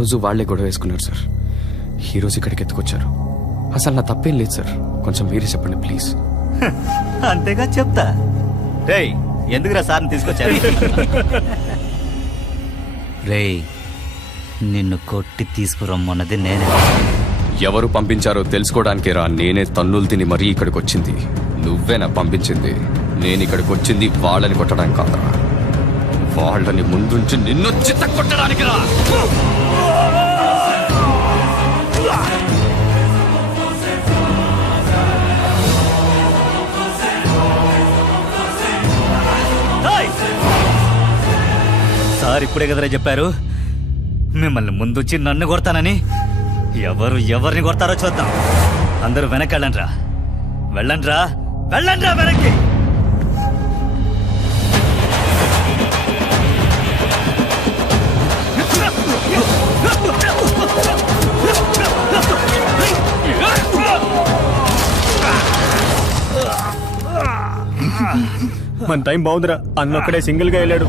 రోజు వాళ్లే గొడవ వేసుకున్నారు సార్. ఈ రోజు ఇక్కడికి ఎత్తుకొచ్చారు. అసలు నా తప్పేం లేదు సార్. కొంచెం మీరే చెప్పండి ప్లీజ్. అంతేగా చెప్తా. రేయ్ ఎందుకురా సార్ని తీసుకొచ్చారు? రేయ్ నిన్ను కొట్టి తీసుకురమ్మన్నది నేనే. ఎవరు పంపించారో తెలుసుకోవడానికే రా నేనే తన్నులు తిని మరీ ఇక్కడికి వచ్చింది. నువ్వేనా పంపించింది? నేను ఇక్కడికి వచ్చింది వాళ్ళని కొట్టడానికి కాదురా, వాళ్ళని ముందుంచి నిన్ను చిత్త కొట్టడానికి రా. సార్ ఇప్పుడే కదరా చెప్పారు మిమ్మల్ని ముందుంచి నన్ను కొడతానని. ఎవరు ఎవరిని కొడతారో చూద్దాం. అందరూ వెనక్కి వెళ్ళండ్రా, వెళ్ళండ్రా, వెళ్ళండ్రా వెనక్కి. మన టైం బాగుందిరా. అన్నొక్కడే సింగిల్ గా వెళ్ళాడు.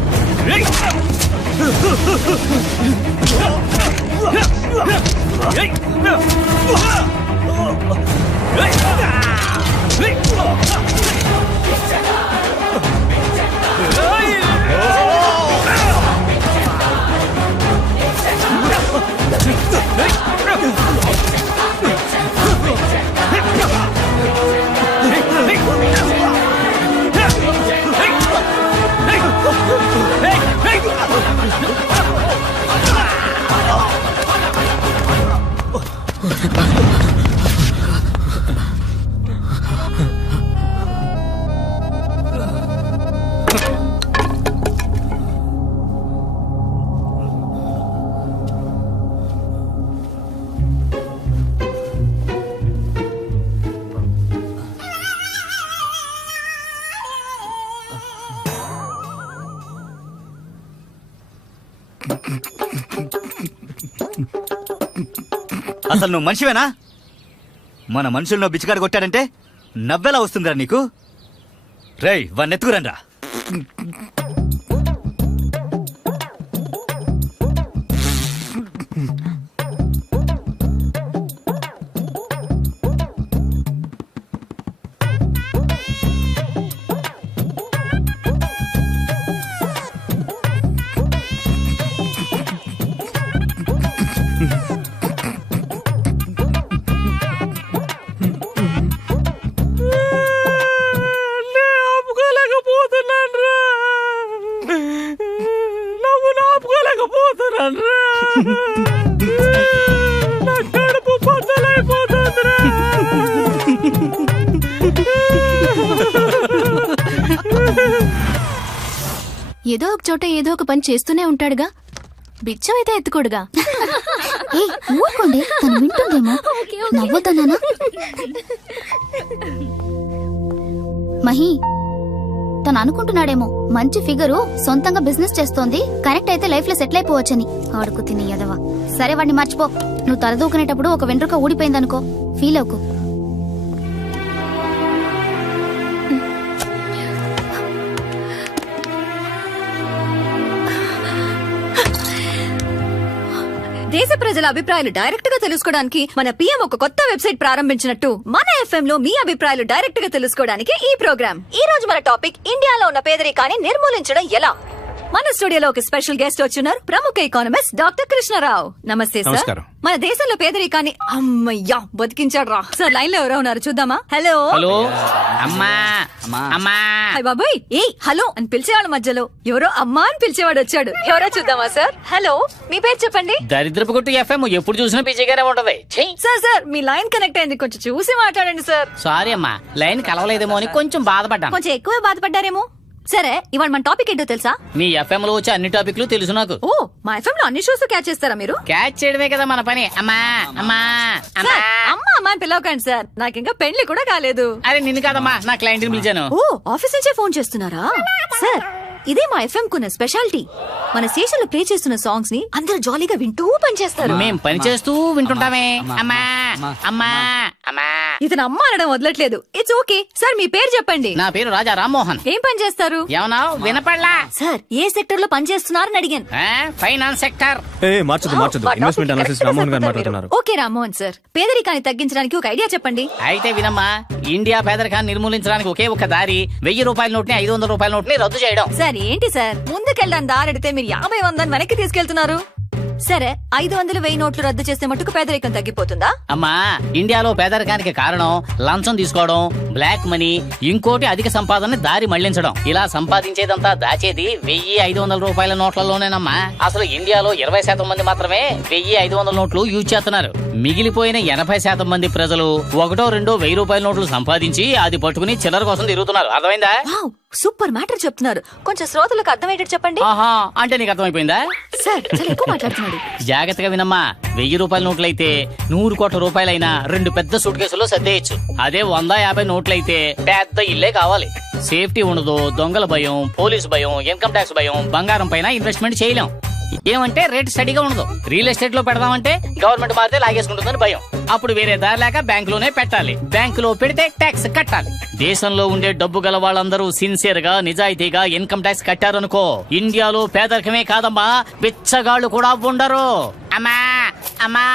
అసలు నువ్వు మనిషివేనా? మన మనుషుల్లో బిచ్చగాడు కొట్టాడంటే నవ్వెలా వస్తుందిరా నీకు? రేయ్ వాణ్ణి ఎత్తుకురండ్రా. ఏదో ఒక చోట ఏదో ఒక పని చేస్తూనే ఉంటాడుగా. బిచ్చం అయితే ఎత్తుకోడుగా. ఊరుకోండి, తను వింటుందేమో. నవ్వుతున్నానా? మహి తను అనుకుంటున్నాడేమో మంచి ఫిగరు, సొంతంగా బిజినెస్ చేస్తోంది, కరెక్ట్ అయితే లైఫ్ లో సెటిల్ అయిపోవచ్చని. ఆడుకు తిని ఎదవా. సరే వాడిని మర్చిపో. నువ్వు తలదూకునేటప్పుడు ఒక వెంట్రుక ఊడిపోయిందనుకో, ఫీల్ అవుకు. దేశ ప్రజల అభిప్రాయాలు డైరెక్ట్ గా తెలుసుకోవడానికి మన పిఎం ఒక కొత్త వెబ్సైట్ ప్రారంభించినట్టు మన ఎఫ్ఎం లో మీ అభిప్రాయాలు డైరెక్ట్ గా తెలుసుకోవడానికి ఈ ప్రోగ్రామ్. ఈ రోజు మన టాపిక్ ఇండియాలో ఉన్న పేదరికాన్ని నిర్మూలించడం ఎలా. మన స్టూడియోలో ఒక స్పెషల్ గెస్ట్ వచ్చున్నారు, ప్రముఖ ఎకానమిస్ట్ డాక్టర్ కృష్ణారావు. నమస్తే సార్. నమస్కారం. మన దేశంలో పేదరికాన్ని అమ్మయ్యా బతికించాడు రా సార్. లైన్ లో ఎవరో ఉన్నారు, చూద్దామా. హలో హలో అమ్మా అమ్మా. హాయ్ బాబాయ్. ఏ హలో అని పిలిచేవాళ్ళ మధ్యలో ఎవరో అమ్మా అని పిలిచేవాడు వచ్చాడు. ఎవరో చూద్దామా సార్. హలో మీ పేరు చెప్పండి. దరిద్రపు కొట్టు ఎఫ్ఎం ఎప్పుడు చూసినా పిచ్చిగానే ఉంటది. సార్ సార్ మీ లైన్ కనెక్ట్ అయింది, కొంచెం చూసి మాట్లాడండి సార్. సారీ అమ్మా, లైన్ కలవలేదేమో అని కొంచెం బాధపడ్డాను. కొంచెం ఎక్కువ బాధపడ్డారేమో. సరే ఇవాళ మన టాపిక్ ఏంటో తెలుసా? మీ ఎఫ్ఎం లో వచ్చే అన్ని టాపిక్లు తెలుసు నాకు. ఓ మా ఎఫ్ఎం లో అన్ని షోస్ క్యాచ్ చేస్తారా మీరు? క్యాచ్ చేయడమే కదా మన పని. అమ్మా అమ్మా అమ్మా అమ్మా అని పిలవకండి సార్, నాకు ఇంకా పెళ్లి కూడా కాలేదు. అరే నిన్ను కాదమ్మా, నా క్లయింట్ ని పిలిచాను. ఓ ఆఫీస్ నుంచే ఫోన్ చేస్తున్నారా సార్? ఇదే మా ఎఫ్ఎం కున్న స్పెషాలిటీ. మన స్టేషన్ లో ప్లే చేస్తున్న సాంగ్స్ ని అందరూ జాలీగా వింటూ పనిచేస్తారు. మేం పని చేస్తూ వింటుంటామే. అమ్మా అమ్మా ఇతను అమ్మ అనడం వదలట్లేదు. It's okay sir. మీ పేరు చెప్పండి. నా పేరు రాజా రామ్మోహన్. ఏం పని చేస్తారు? ఏమన్నావు? వినపడలా సార్. ఏ సెక్టర్ లో పని చేస్తున్నారని అడిగాను. Finance sector. మార్చదు ఇన్వెస్ట్మెంట్ అనాలిసిస్ రామ్మోహన్ గారు మాట్లాడుతున్నారు. ఓకే రామ్మోహన్ సార్, పేదరికాన్ని తగ్గించడానికి ఒక ఐడియా చెప్పండి. అయితే వినమ్మా, ఇండియా పేదరికాన్ని నిర్మూలించడానికి ఒకే ఒక దారి 1000 రూపాయల నోట్ని 500 రూపాయల నోట్ని రద్దు చేయడం. సార్ ఏంటి సార్ ముందుకెళ్ళడానికి దారి అడిగితే మీరు 50 100 వెనక్కి తీసుకెళ్తున్నారు. సరే 500 1000 నోట్లు రద్దు చేస్తే మటుకు పేదరికం తగ్గిపోతుందా? అమ్మా, ఇండియాలో పేదరికానికి కారణం లంచం తీసుకోవడం, బ్లాక్ మనీ, ఇంకోటి అధిక సంపాదన దారి మళ్లించడం. ఇలా సంపాదించేదంతా దాచేది 1500 రూపాయల నోట్లలోనేనమ్మా. అసలు ఇండియాలో 20% మంది మాత్రమే 1500 నోట్లు యూజ్ చేస్తున్నారు. మిగిలిపోయిన 80% మంది ప్రజలు 1 2 1000 రూపాయల నోట్లు సంపాదించి అది పట్టుకుని చిల్లర కోసం తిరుగుతున్నారు. అర్థమైందా? సూపర్ మ్యాటర్ చెప్తున్నారు. కొంచెం శ్రోతలకు అర్థమయ్యేటట్టు చెప్పండి. అంటే నీకు అర్థమైపోయిందా? సార్ చాలా ఎక్కువ మాట్లాడుతున్నాడు. జాగ్రత్తగా వినమ్మా, 1000 రూపాయల నోట్లయితే 100 కోట్ల రూపాయలైనా 2 పెద్ద సూట్ కేసుల్లో సర్దేయచ్చు. అదే 150 నోట్లయితే పెద్ద ఇల్లే కావాలి. సేఫ్టీ ఉండదు, దొంగల భయం, పోలీసు భయం, ఇన్కమ్ ట్యాక్స్ భయం, బంగారం పైన ఇన్వెస్ట్మెంట్ చేయలేం. ఏమంటే రేట్ స్టడీగా ఉండదు. రియల్ ఎస్టేట్ లో పెడదామంటే గవర్నమెంట్ మారితే లాగేసుకుంటుందని భయం. అప్పుడు వేరే దారి లేక బ్యాంకులోనే పెట్టాలి. బ్యాంకులో పెడితే ట్యాక్స్ కట్టాలి. దేశంలో ఉండే డబ్బు గల వాళ్ళందరూ సిన్సియర్ గా నిజాయితీగా ఇన్కమ్ ట్యాక్స్ కట్టారనుకో, ఇండియాలో పేదరికమే కాదమ్మా, బిచ్చగాళ్ళు కూడా ఉండరు. అమ్మా అమ్మా.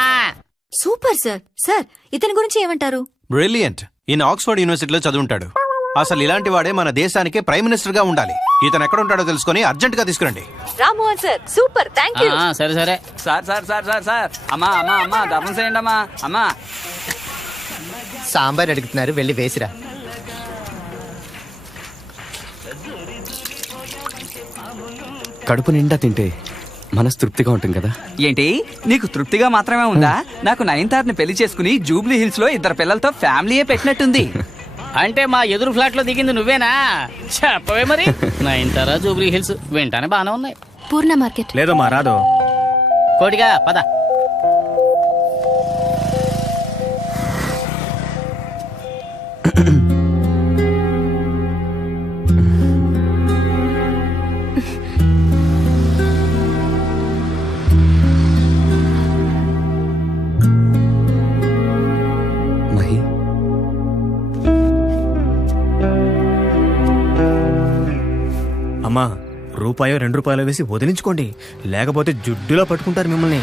Super sir. సార్ ఇతని గురించి ఏమంటారు? బ్రిలియంట్. ఈయన ఆక్స్ఫర్డ్ యూనివర్సిటీలో చదువుంటాడు. అసలు ఇలాంటి వాడే మన దేశానికి ప్రైమ్ మినిస్టర్ గా ఉండాలి. ఇతను ఎక్కడ ఉంటాడో తెలుసుకొని అర్జెంట్ గా తీసుకురండి. Rammohan sir super, thank you. సరే సరే sir sir sir sir sir అమ్మా అమ్మా అమ్మా ధర్మం చేయండి అమ్మా. అమ్మా సాంబార్ అడుగుతున్నారు, వెళ్ళి వేసిరా. కడుపు నిండా తింటే మనసు తృప్తిగా ఉంటుంది కదా. ఏంటి నీకు తృప్తిగా మాత్రమే ఉందా? నాకు 9th పెళ్లి చేసుకుని జూబ్లీ హిల్స్ లో 2 పిల్లలతో ఫ్యామిలీయే పెట్టినట్టుంది. అంటే మా ఎదురు ఫ్లాట్ లో దిగింది నువ్వేనా? చెప్పవే మరి. 9th జూబ్లీ హిల్స్ వింటానే బానే ఉన్నాయి. పూర్ణ మార్కెట్ లేదమ్మా, రాదు. కోటిగా పద. అమ్మా, రూపాయో 2 రూపాయలు వేసి వదిలించుకోండి, లేకపోతే జుడ్డులో పట్టుకుంటారు మిమ్మల్ని.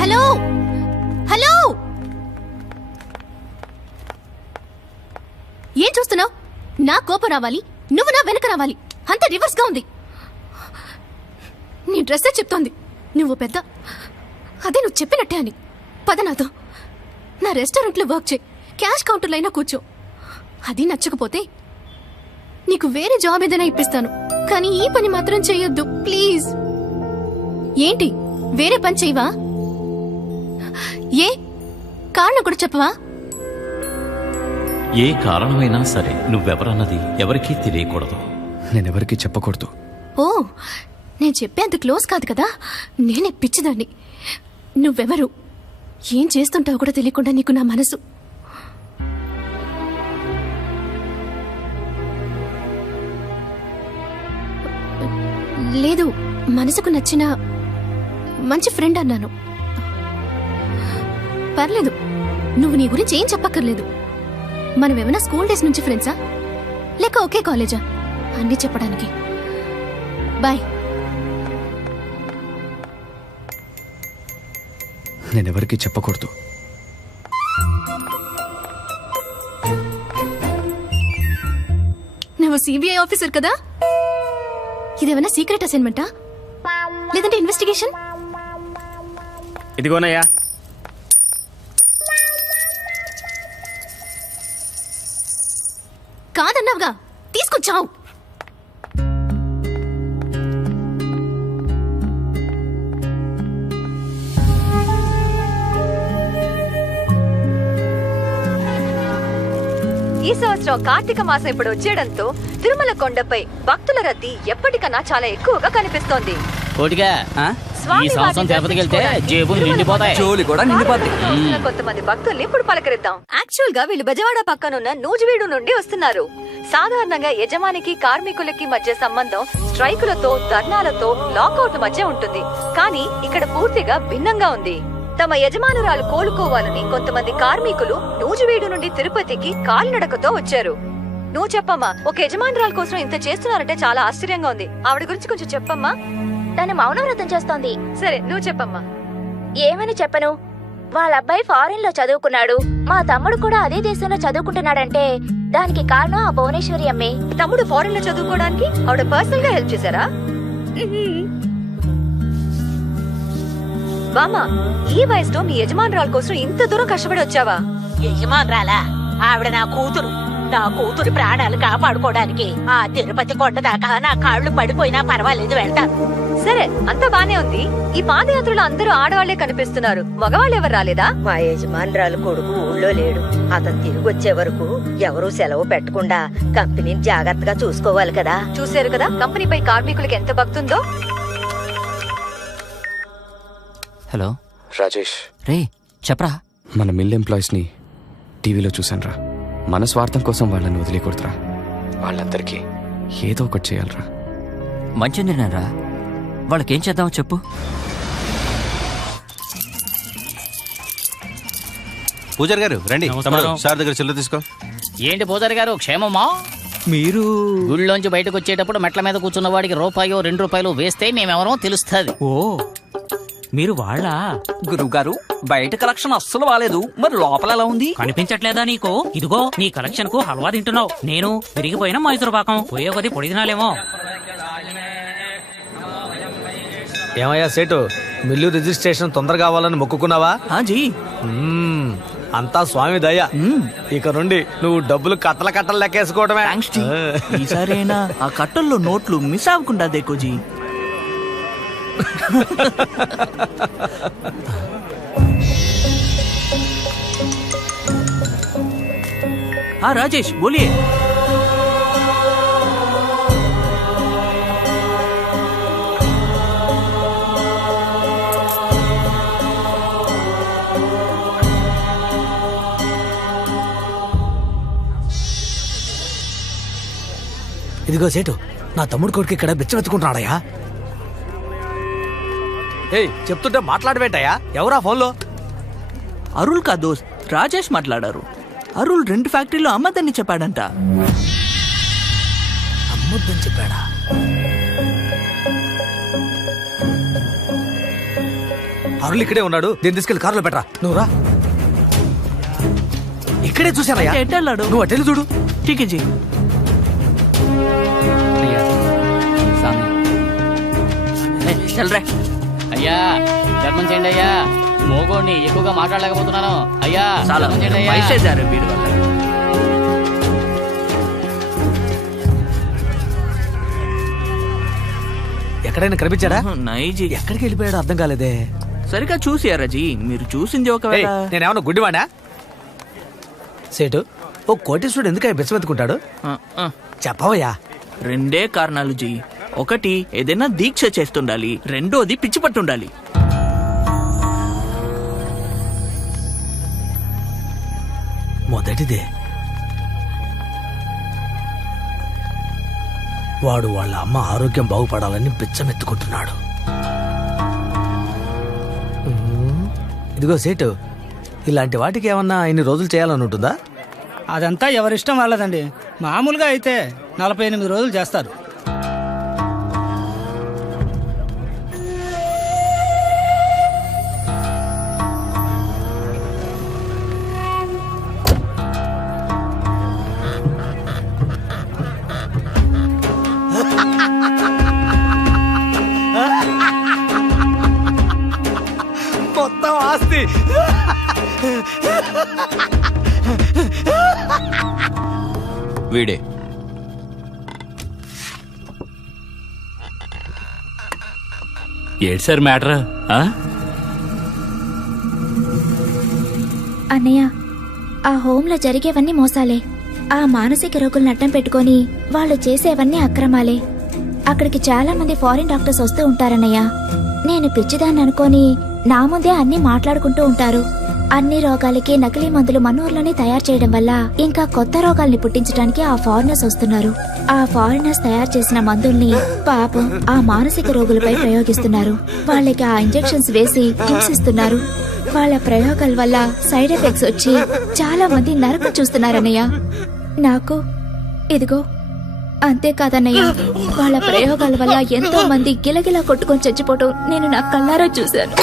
హలో హలో, ఏం చూస్తున్నావు? నా కోపం రావాలి, నువ్వు నా వెనక రావాలి. అంత రివర్స్ గా ఉంది. నీ డ్రెస్సే చెప్తోంది నువ్వు పెద్ద, అదే నువ్వు చెప్పినట్టే అని. పద నాతో, నా రెస్టారెంట్లో వర్క్ చేయి, క్యాష్ కౌంటర్లో అయినా కూర్చో. అది నచ్చకపోతే నీకు వేరే జాబ్ ఏదైనా ఇప్పిస్తాను, కానీ ఈ పని మాత్రం చెయ్యొద్దు ప్లీజ్. ఏంటి వేరే పని చెయ్యవా? ఏ కారణం కూడా చెప్పవా? ఏ కారణమైనా సరే నువ్వెవరన్నది ఎవరికీ తెలియకూడదు. నేనెవరికీ చెప్పకూడదు. ఓ, నేను చెప్పేంత క్లోజ్ కాదు కదా. నేనే పిచ్చిదాన్ని. నువ్వెవరు, ఏం చేస్తుంటావు కూడా తెలియకుండా నీకు నా మనసు. లేదు, మనసుకు నచ్చిన మంచి ఫ్రెండ్ అన్నాను. పర్లేదు, నువ్వు నీ గురించి ఏం చెప్పక్కర్లేదు. మనం ఏమైనా స్కూల్ డేస్ నుంచి ఫ్రెండ్సా, లేక ఒకే కాలేజా? అన్నీ చెప్పడానికి. బాయ్. నేనెవరికీ చెప్పకూడదు. నువ్వు సిబిఐ ఆఫీసర్ కదా? ఇదేమైనా సీక్రెట్ అసైన్మెంటా, లేదంటే ఇన్వెస్టిగేషన్? ఇదిగోనయ్యా. కాదన్నావుగా, తీసుకొచ్చావు. ఈ సంవత్సరం కార్తీక మాసం ఇప్పుడు వచ్చేయడంతో తిరుమల కొండపై భక్తుల రద్దీ ఎప్పటికన్నా చాలా ఎక్కువగా కనిపిస్తోంది. కోటిగా ఈ సంవత్సరం తిరుపతికి వెళ్తే జేబులు నిండిపోతాయి, జోలి కూడా నిండిపోతాయి. కొంతమంది భక్తుల్ని ఇప్పుడు పలకరిద్దాం. యాక్చువల్ గా వీళ్ళు బెజవాడ పక్కనున్న నూజివీడు నుండి వస్తున్నారు. సాధారణంగా యజమానికి కార్మికులకి మధ్య సంబంధం స్ట్రైకులతో, ధర్నాలతో, లాకౌట్ మధ్య ఉంటుంది. కానీ ఇక్కడ పూర్తిగా భిన్నంగా ఉంది. తమ యజమానురాలు కోలుకోవాలని కొంతమంది కార్మికులు నూజివీడు నుండి తిరుపతికి కాలినడకతో వచ్చారు. నువ్వు చెప్పమ్మా, ఒక యజమానురాలు కోసం ఇంత చేస్తున్నారంటే చాలా ఆశ్చర్యంగా ఉంది. ఆవిడ గురించి కొంచెం చెప్పమ్మా. తను మౌనవ్రతం చేస్తోంది. సరే, నువ్వు చెప్పమ్మా. ఏమని చెప్పను, వాళ్ళ అబ్బాయి ఫారెన్ లో చదువుకున్నాడు, మా తమ్ముడు కూడా అదే దేశంలో చదువుకుంటున్నాడంటే దానికి కారణం ఆ భువనేశ్వరి అమ్మే. తమ్ముడు ఫారెన్ లో చదువుకోవడానికి ఆవిడ పర్సనల్ గా హెల్ప్ చేశారా? బామా, ఈ వయసులో మీ యజమానురాల కోసం ఇంత దూరం కష్టపడి వచ్చావా? యజమానురాలా? ఆవిడ నా కూతురు. నా కూతురు ప్రాణాలు కాపాడుకోవడానికి ఆ తిరుపతి కొండ దాకా నా కాళ్ళు పడిపోయినా పర్వాలేదు, వెళ్తాను. సరే, అంతా బానే ఉంది. ఈ పాదయాత్రలో అందరూ ఆడవాళ్లే కనిపిస్తున్నారు, మగవాళ్ళు ఎవరు రాలేదా? మా యజమానురాలు కొడుకు ఊళ్ళో లేడు. అతను తిరిగి వచ్చే వరకు ఎవరూ సెలవు పెట్టకుండా కంపెనీని జాగ్రత్తగా చూసుకోవాలి కదా. చూశారు కదా కంపెనీపై కార్మికులకి ఎంత భక్తుందో. హలో రాజేష్, రే చెప్పరా. మన మిల్ ఎంప్లాయీస్ని టీవీలో చూశానురా. మన స్వార్థం కోసం వాళ్ళని వదిలేకూడదురా. వాళ్ళందరికీ ఏదో ఒకటి చేయాలరా. మంచి నిర్ణయం రా. వాళ్ళకేం చేద్దామో చెప్పు. పూజారి గారు రండి. సార్ దగ్గర చిల్లర తీసుకో. ఏంటి పూజారి గారు, క్షేమమా? మీరు గుళ్ళోంచి బయటకు వచ్చేటప్పుడు మెట్ల మీద కూర్చున్న వాడికి రూపాయో 2 రూపాయలు వేస్తే మేమెవరో తెలుస్తుంది. ఓ, మీరు వాళ్ళ గురువుగారు, బయట కలెక్షన్ అస్సలు బాలేదు, మరి లోపల ఎలా ఉంది? కనిపించట్లేదా నీకు? ఇదిగో నీ కలెక్షన్ కు హల్వా తింటున్నావు. నేను విరిగిపోయిన మైసూరు పాకం పోయే కొద్ది పొడి తినాలేమో. ఏమయ్యా సేటు, మిల్లు రిజిస్ట్రేషన్ తొందరగా కావాలని మొక్కుకున్నావా? అంతా స్వామి దయ. ఇక నుండి నువ్వు డబ్బులు కట్టలు లెక్కేసుకోవడమే. ఈసారైనా ఆ కట్టల్లో నోట్లు మిస్ అవ్వకుండా దేకోజీ. రాజేష్ బోలియే. ఇదిగో సేటు, నా తమ్ముడు కొడుకు ఇక్కడ బిచ్చమెత్తుకుంటున్నాడయ్యా. ఏయ్, చెప్తుంటే మాట్లాడబెట్టయ్యా. ఎవరా ఫోన్లో? అరుల్ కా దోస్త్ రాజేష్ మాట్లాడారు. అరుల్ 2 ఫ్యాక్టరీలో అమ్మద్దని చెప్పాడంట. అమ్మొద్దని చెప్పాడా? అరుల్ ఇక్కడే ఉన్నాడు. దీన్ని తీసుకెళ్లి కారులో పెట్టరా. నువ్వు రా. ఇక్కడే చూసానయ్యా. ఎట్టెళ్ళాడు? నువ్వు అటెళ్ళు చూడు. ఠీకేజీ. అయ్యా ధర్మం చేయండి అయ్యా. మోగోడిని ఎక్కువగా మాట్లాడలేకపోతున్నాను అయ్యా. ధర్మం చేయండి అయ్యా. ఎక్కడైనా కనిపించాడా? నైజీ ఎక్కడికి వెళ్ళిపోయాడు అర్థం కాలేదే. సరిగా చూసారా జీ? మీరు చూసింది ఒకవేళ. నేనేమన్నా గుడ్డివాడా? సేటు, ఓ కోటీశ్వరుడు ఎందుకని బెచ్చమెత్తుకుంటాడు? చెప్పవయ్యా. 2 కారణాలు జీ. ఒకటి ఏదైనా దీక్ష చేస్తుండాలి, రెండోది పిచ్చి పట్టుండాలి. మొదటిదే. వాడు వాళ్ళ అమ్మ ఆరోగ్యం బాగుపడాలని బిచ్చమెత్తుకుంటున్నాడు. ఇదిగో సేటు, ఇలాంటి వాటికి ఏమన్నా ఇన్ని రోజులు చేయాలని ఉంటుందా? అదంతా ఎవరిష్టం వాళ్ళదండి. మామూలుగా అయితే 48 రోజులు చేస్తారు. మొత్తం ఆస్తి వీడే. ఏడు సార్ మ్యాటర్? అన్నయ్య, ఆ హోంలో జరిగేవన్నీ మోసాలే. ఆ మానసిక రోగులను అడ్డం పెట్టుకొని వాళ్ళు చేసేవన్నీ అక్రమాలే. అక్కడికి చాలా మంది ఫారిన్ డాక్టర్స్ వస్తూ ఉంటారన్నయ్య. నేను పిచ్చిదాన్ని అనుకొని నా ముందే అన్ని మాట్లాడుకుంటూ ఉంటారు. అన్ని రోగాలకి నకిలీ మందులు మన ఊర్లోనే తయారు చేయడం వల్ల ఇంకా కొత్త రోగాల్ని పుట్టించడానికి ఆ ఫారినర్స్ వస్తున్నారు. ఆ ఫారినర్స్ తయారు చేసిన మందుల్ని పాపం ఆ మానసిక రోగులపై ప్రయోగిస్తున్నారు. వాళ్ళకి ఆ ఇంజెక్షన్స్ వేసి హింసిస్తున్నారు. వాళ్ళ ప్రయోగాల వల్ల సైడ్ ఎఫెక్ట్స్ వచ్చి చాలా మంది నరకం చూస్తున్నారన్నయ్య. నాకు ఇదిగో అంతేకాదన్నయ్య, వాళ్ళ ప్రయోగాల వల్ల ఎంతో మంది గిలగిలా కొట్టుకొని చచ్చిపోవటం నేను నా కళ్ళారా చూశాను.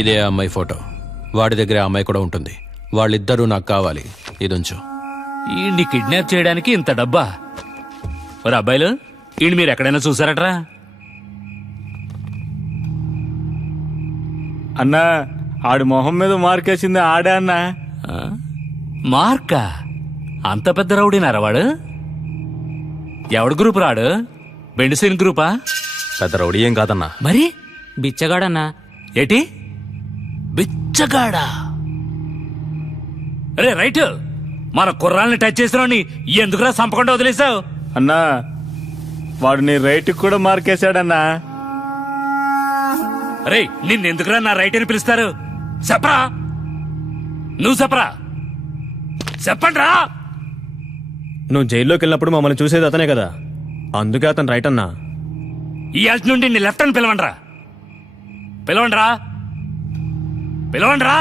ఇదే అమ్మాయి ఫోటో. వాడి దగ్గర ఆ అమ్మాయి కూడా ఉంటుంది. వాళ్ళిద్దరూ నాకు కావాలి. ఇదుంచు. ఈ కిడ్నాప్ చేయడానికి ఇంత డబ్బా? మరి అబ్బాయిలు ఈ మీరు ఎక్కడైనా చూసారట్రా? అన్నా ఆడి మొహం మీద మార్కేసింది ఆడే అన్నా. మార్కా? అంత పెద్ద రౌడీనారా వాడు? ఎవడు గ్రూప్ రాడు? బెండిసీన్ గ్రూపా? పెద్ద రౌడీ ఏం కాదన్నా. మరి బిచ్చగాడన్నా? ఏటి బిచ్చగాడా? అరే రైట్, మన కుర్రాల్ని టచ్ చేసినోని ఎందుకురా సంపకుండా వదిలేసావు? అన్నా వాడు నీ రైట్ కూడా మార్కేశాడన్నా. అరే నిన్నెందుకురా నా రైట్ అని పిలుస్తారు? చెప్పరా, నువ్వు చెప్పరా, చెప్పండ్రా. నువ్వు జైల్లోకి వెళ్ళినప్పుడు మమ్మల్ని చూసేది అతనే కదా, అందుకే అతను రైట్ అన్నా. ఈ హెల్త్ నుండి నీ లెఫ్ట్ అని పిలవండ్రా. పిలవండ్రా, పిలవండ్రా.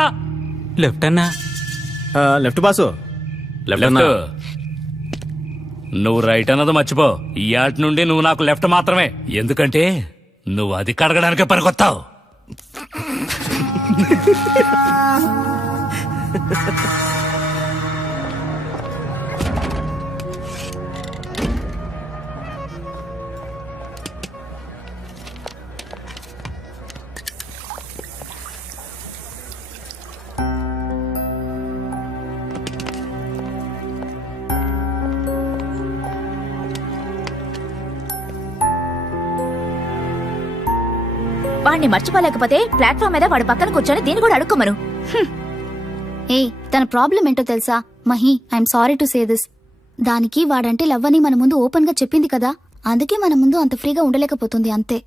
లెఫ్ట్ అన్నా. Left boss. లెఫ్ట్. నువ్వు రైట్ అన్నది మర్చిపో. ఈ ఆట నుండి నువ్వు నాకు లెఫ్ట్ మాత్రమే. ఎందుకంటే నువ్వు అది కడగడానికే పనికొత్తావు. వాడిని మర్చిపోలేకపోతే ప్లాట్ఫామ్ మీద వాడి పక్కన కూర్చొని దీన్ని కూడా అడుక్కోమను. ఏ తన ప్రాబ్లం ఏంటో తెలుసా Mahi? I'm sorry to say this. దానికి వాడంటే లవ్ అని మన ముందు ఓపెన్ గా చెప్పింది కదా, అందుకే మన ముందు అంత ఫ్రీగా ఉండలేకపోతుంది అంతే.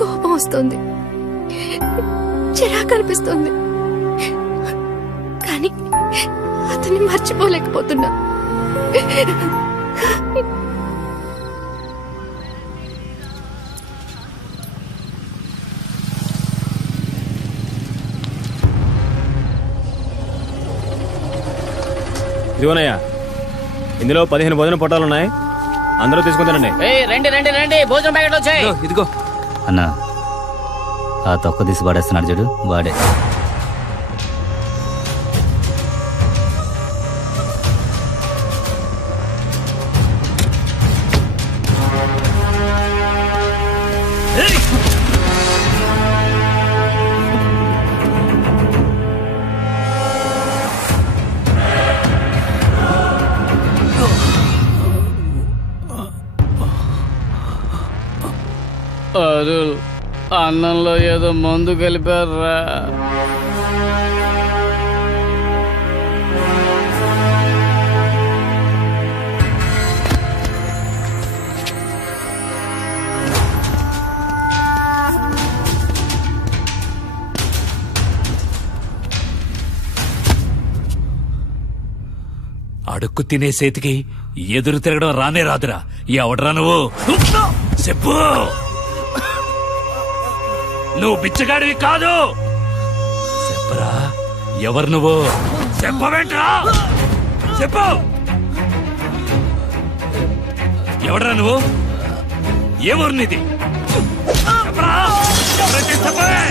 కోపం వస్తుంది, చిరాకు అనిపిస్తుంది, కానీ అతన్ని మర్చిపోలేకపోతున్నా. ఇదిగోనయ్యా, ఇందులో 15 భోజన పొట్టాలు ఉన్నాయి, అందరూ తీసుకుంటానండి. రండి రండి రండి, భోజనం ప్యాకెట్ వచ్చాయి. ఇదిగో అన్నా, ఆ తొక్క తీసి పడేస్తున్నాడు చూడు, వాడే. అరుల్, అన్నంలో ఏదో మందు కలిపారా? అడుక్కు తినే చేతికి ఎదురు తిరగడం రానే రాదురా. ఎవడరా నువ్వు? చెప్పు. నువ్వు బిచ్చగాడివి కాదు. చెప్పరా, ఎవరు నువ్వు? చెప్పవేంట్రా, చెప్పు. ఎవడరా నువ్వు? ఏ ఊరు నీది? చెప్పరా, ఎవరైతే చెప్పవే.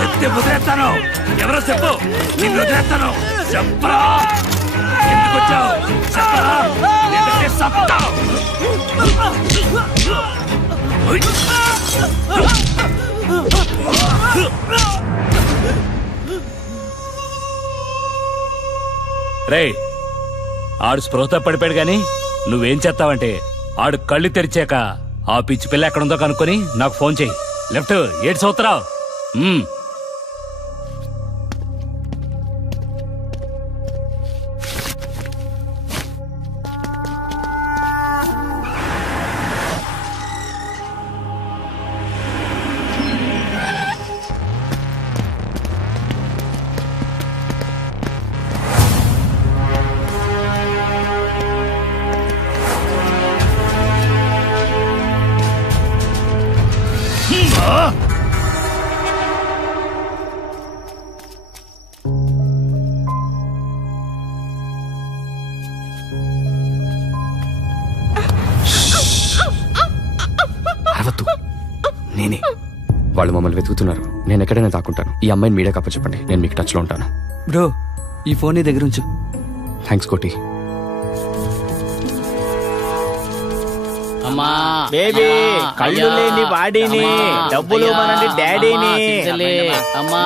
చెప్తే వదిలేస్తాను. ఎవరో చెప్పు, నిన్ను వదిలేస్తాను. చెప్పరా, ఎందుకు వచ్చావు? చెప్పరా, లేదంటే చస్తావు. రే, ఆడు స్పృహతో పడిపోయాడు గాని నువ్వేం చేస్తావంటే ఆడు కళ్ళు తెరిచాక ఆ పిచ్చి పిల్ల ఎక్కడుందో కనుక్కొని నాకు ఫోన్ చెయ్యి. లెఫ్ట్ 7 సంవత్సరాలు. నేనే. వాళ్ళు మమ్మల్ని వెతుకుతున్నారు. నేను ఎక్కడైనా దాక్కుంటాను. ఈ అమ్మాయిని మీడియా కప్ప చెప్పండి. నేను మీకు టచ్లో ఉంటాను. బ్రో ఈ ఫోన్ నీ దగ్గర ఉంచు. థ్యాంక్స్ కోటి. అమ్మా బేబీ కళ్ళు లేని వాడిని, డబ్బులు మనండి డాడీని. అమ్మా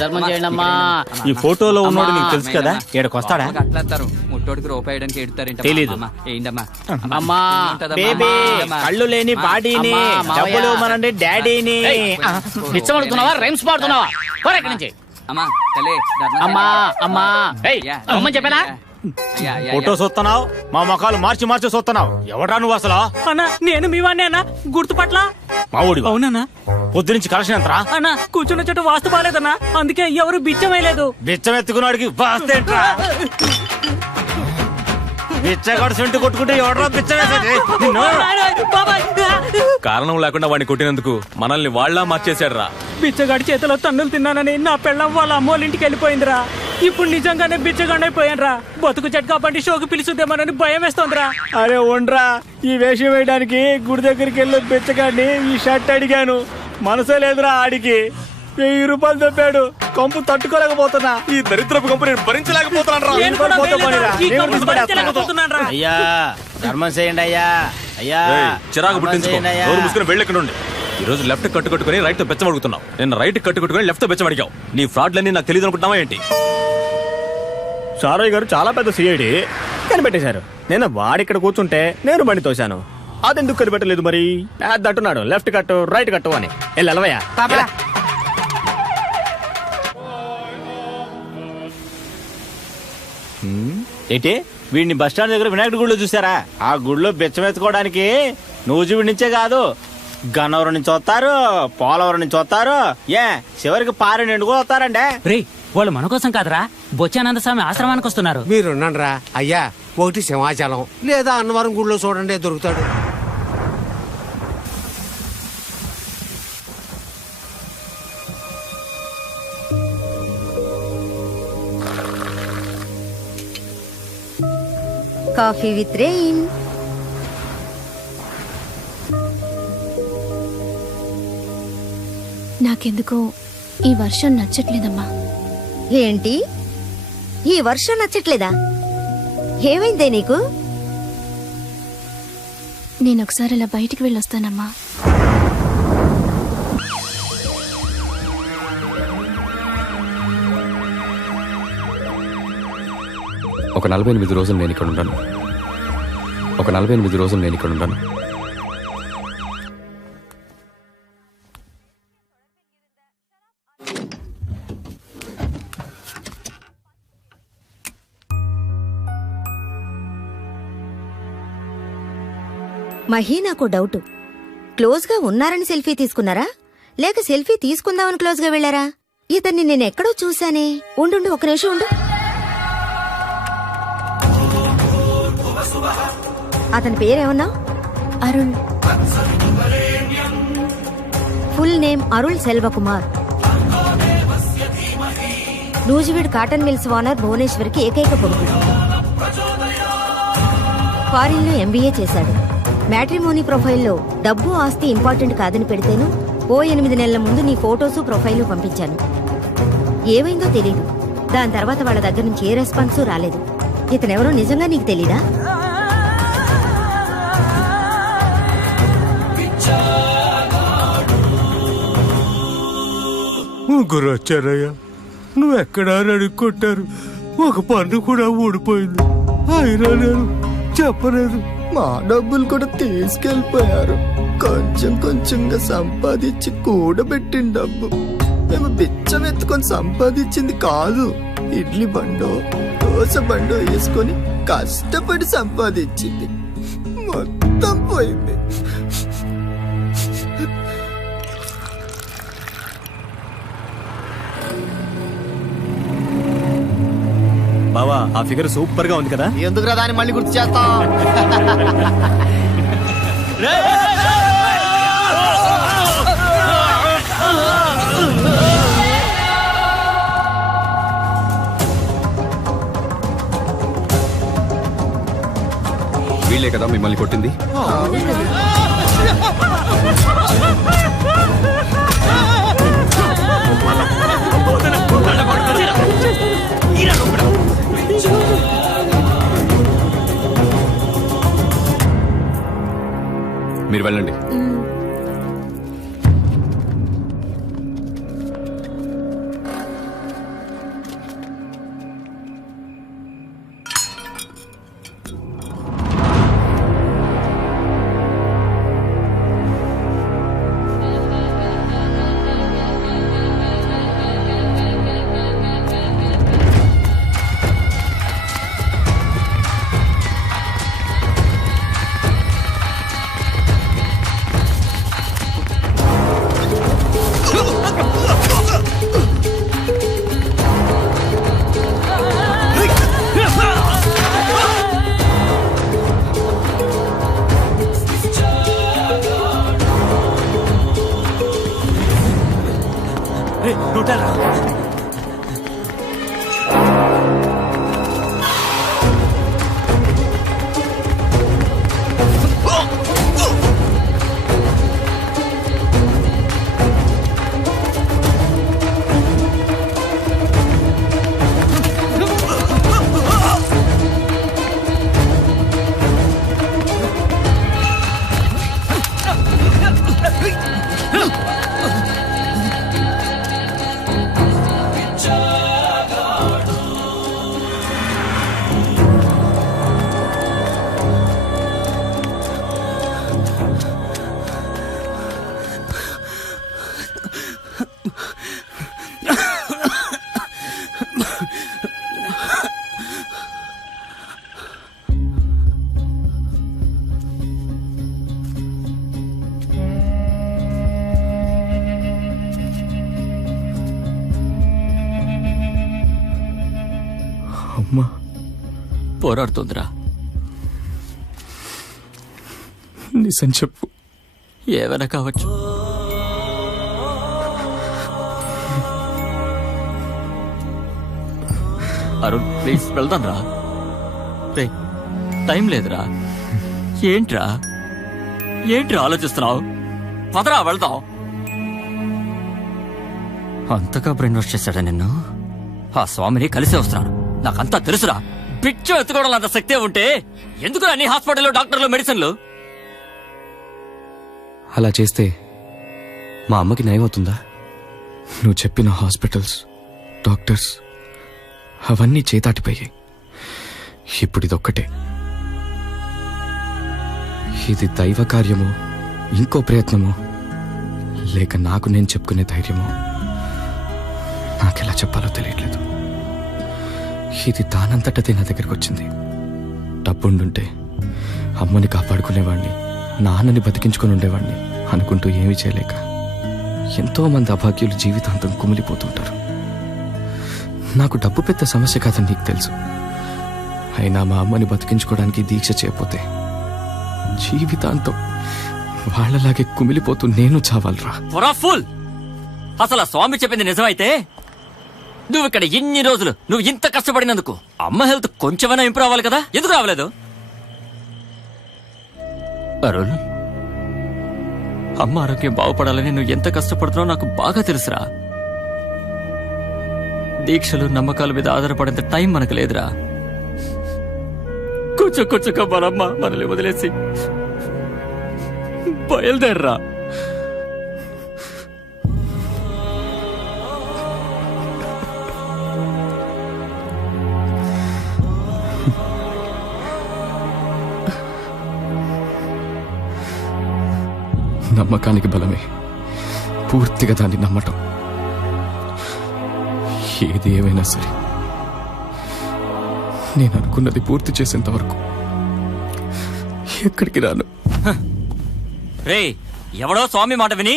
ధర్మం చేయండి అమ్మా. ఈ ఫోటోలో ఉన్నోడు నీకు తెలుసు కదా, ఇక్కడికి వస్తాడా? అట్లేస్తారు ముట్టోడికి రూపాయడానికి ఎడతారు. తెలీదు. ఏంటమ్మా అమ్మా బేబీ కళ్ళు లేని వాడిని, డబ్బులు మనండి డాడీని. బిచ్చం అడుగుతున్నావా, రైమ్స్ పాడుతున్నావా? పోరా ఇక్కడి నుంచి. అమ్మా తల్లి అమ్మా అమ్మా అమ్మని చెప్పానా? ఫోటో చూస్తున్నావు, మా మొఖాలు మార్చి మార్చి చూస్తున్నావు. ఎవడా నువ్వు అసలు? అన్నా నేను మీ వాడిని అన్నా, గుర్తుపట్ల. మా ఊడి అవునన్నా. పొద్దు నుంచి కలెక్షన్ ఎంతరా? అన్నా కూర్చున్న చెట్టు వాస్తు బాలేదన్నా, అందుకే ఎవరు బిచ్చం వేయలేదు. బిచ్చం ఎత్తుకున్నాడికి వాస్తేంట్రా? బిచ్చగాడు సెంటు కొట్టుకుంటే ఎవడరా బిచ్చం వేసేది? కారణం లేకుండా వాడిని కొట్టినందుకు మనల్ని వాళ్ళ మార్చేశాడు రా. బిచ్చగాడి చేతిలో తన్నులు తిన్నానని నా పెళ్ళం వాళ్ళ అమ్మోళ్ళ ఇంటికి వెళ్ళిపోయిందిరా. ఇప్పుడు నిజంగానే బిచ్చగానే పోయానరా. బతుకు జట్కా బండి షోకి పిలుచుద్దామని భయం వేస్తోందిరా. అరే ఉండ్రా, ఈ వేషం వేయడానికి గుడి దగ్గరికి వెళ్ళి బిచ్చగాడిని ఈ షర్ట్ అడిగాను. మనసే లేదురా ఆడికి. 1000 రూపాయలు దొప్పాడు. కంపు తట్టుకోలేకపోతున్నా. ఈ దరిద్రపు కంపు నేను భరించలేకపోతున్నాను. అయ్యా ధర్మం చేయండి అయ్యా. అయ్యా చిరాకు పుట్టించుకో. నోరు మూసుకుని వెళ్ళెక్కడుండి. ఈ రోజు లెఫ్ట్ కట్టుకట్టుకుని రైట్ తో బెచ్చం అడుగుతున్నావు. నేను రైట్ కట్టుకట్టుకుని లెఫ్ట్ తో బెచ్చం అడిగావు. నీ ఫ్రాడ్లన్నీ నాకు తెలియదు అనుకుంటున్నావా ఏంటి? సారయ్య గారు చాలా పెద్ద సిఐడి కనిపెట్టేశారు. నేను వాడిక్కడ కూర్చుంటే నేను బండి తోశాను. అదెందుకు కనిపెట్టలేదు మరి? పెద్ద అంటున్నాడు లెఫ్ట్ కట్టు రైట్ కట్టు అని. వెళ్ళవయ్యా. ఏంటి వీడిని బస్ స్టాండ్ దగ్గర వినాయకుడి గుడిలో చూసారా? ఆ గుడిలో బెచ్చమెత్తుకోవడానికి నూజివీడి నుంచే కాదు, గన్నవరం నుంచి వస్తారు, పోలవరం నుంచి వస్తారు, చివరికి పారి నిండు కూడా వస్తారండి. రే వాళ్ళు మన కోసం కాదురా, బొచ్చానంద స్వామి ఆశ్రమానికి వస్తున్నారు. మీరున్నారా అయ్యా? ఒకటి సింహాచలం లేదా అన్నవరం గుడిలో చూడండి, దొరుకుతాడు. Coffee with rain. నాకెందుకో ఈ వర్షం నచ్చట్లేదమ్మా. ఏంటి ఈ వర్షం నచ్చట్లేదా? ఏమైందే నీకు? నేనొకసారి అలా బయటికి వెళ్ళొస్తానమ్మా. ఒక 48 రోజులు నేను ఇక్కడ ఉంటాను. ఒక 48 రోజులు నేను ఇక్కడ ఉంటాను. మహి, నాకు డౌట్. క్లోజ్ గా ఉన్నారని సెల్ఫీ తీసుకున్నారా, లేక సెల్ఫీ తీసుకుందామని క్లోజ్ గా వెళ్లారా? ఇతన్ని నేను ఎక్కడో చూశానే. ఉండు, ఒక నిమిషం ఉండు. అతని పేరేమన్నా? Arun. Full name Arun Selvakumar. Nuzvid cotton mills owner భువనేశ్వర్కి ఏకైక కొడుకు. ఫారిన్ లో MBA చేశాడు. మ్యాట్రిమోనీ ప్రొఫైల్లో డబ్బు ఆస్తి ఇంపార్టెంట్ కాదని పెడితేను ఓ 8 నెలల ముందు నీ ఫోటోసు ప్రొఫైలు పంపించాను. ఏమైందో తెలీదు. దాని తర్వాత వాళ్ళ దగ్గర నుంచి ఏ రెస్పాన్సు రాలేదు. ఇతనెవరో నిజంగా నీకు తెలీదా? ముగ్గురు వచ్చారయ్యా. నువ్వెక్కడా అడుక్కొట్టారు. ఒక పన్ను కూడా ఊడిపోయింది. అయినా నేను చెప్పలేదు. మా డబ్బులు కూడా తీసుకెళ్ళిపోయారు. కొంచెం కొంచెంగా సంపాదించి కూడబెట్టిన డబ్బు మేము బిచ్చం ఎత్తుకొని సంపాదించింది కాదు. ఇడ్లీ బండో దోశ బండో వేసుకొని కష్టపడి సంపాదించింది మొత్తం పోయింది. బావా ఆ ఫిగర్ సూపర్ గా ఉంది కదా. ఎందుకురా దాన్ని మళ్ళీ గుర్తు చేస్తాం? వీళ్ళే కదా మిమ్మల్ని కొట్టింది? మీరు వెళ్ళండి. అమ్మా పోరాడుతుందిరా. నిజం చెప్పు. ఏమైనా కావచ్చు. అరుణ్ ప్లీజ్ వెళ్దాం రా. రే టైం లేదురా. ఏంట్రా ఆలోచిస్తున్నావు? పదరా వెళ్దాం. అంతగా బ్రెయిన్ వాష్ చేశాడా నిన్ను? ఆ స్వామిని కలిసే వస్తున్నాను. నాకంతా తెలుసురా. పిచ్చో ఎత్తుకోవడం అంత శక్తే ఉంటే ఎందుకు అన్ని హాస్పిటల్లో డాక్టర్లు మెడిసిన్లు? అలా చేస్తే మా అమ్మకి నయం అవుతుందా? నువ్వు చెప్పిన హాస్పిటల్స్, డాక్టర్స్ అవన్నీ చేతాటిపోయాయి. ఇప్పుడు ఇదొక్కటే. ఇది దైవ కార్యమో, ఇంకో ప్రయత్నమో, లేక నాకు నేను చెప్పుకునే ధైర్యమో నాకెలా చెప్పాలో తెలియట్లేదు. ఇది దానంతటదే నా దగ్గరికి వచ్చింది. డబ్బుండుంటే అమ్మని కాపాడుకునేవాణ్ణి, నాన్నని బతికించుకుని ఉండేవాణ్ణి అనుకుంటూ ఏమీ చేయలేక ఎంతో మంది అభాగ్యులు జీవితాంతం కుమిలిపోతుంటారు. నాకు డబ్బు పెద్ద సమస్య కాదని నీకు తెలుసు. అయినా మా అమ్మని బతికించుకోవడానికి దీక్ష చేయకపోతే జీవితాంతం వాళ్ళలాగే కుమిలిపోతూ నేను చావాలరా. ఫుల్ అసలు స్వామి చెప్పింది నిజమైతే నువ్వు ఇక్కడ ఇన్ని రోజులు నువ్వు ఇంత కష్టపడినందుకు అమ్మ హెల్త్ కొంచెమైనా ఇంప్రూవ్ అవ్వాలి కదా, ఎందుకు రావలేదు? అరుణ్, అమ్మ ఆరోగ్యం బాగుపడాలని నువ్వు ఎంత కష్టపడుతున్నావు నాకు బాగా తెలుసురా. దీక్షలు నమ్మకాల మీద ఆధారపడేంత టైం మనకు లేదురా. కొంచెంగా మనమ్మ మనల్ని వదిలేసి బయలుదేర్రా. నమ్మకానికి బలమే పూర్తిగా దాన్ని నమ్మటం. ఏది ఏమైనా సరే నేను అనుకున్నది పూర్తి చేసేంత వరకు ఎక్కడికి రాను. రే, ఎవడో స్వామి మాట విని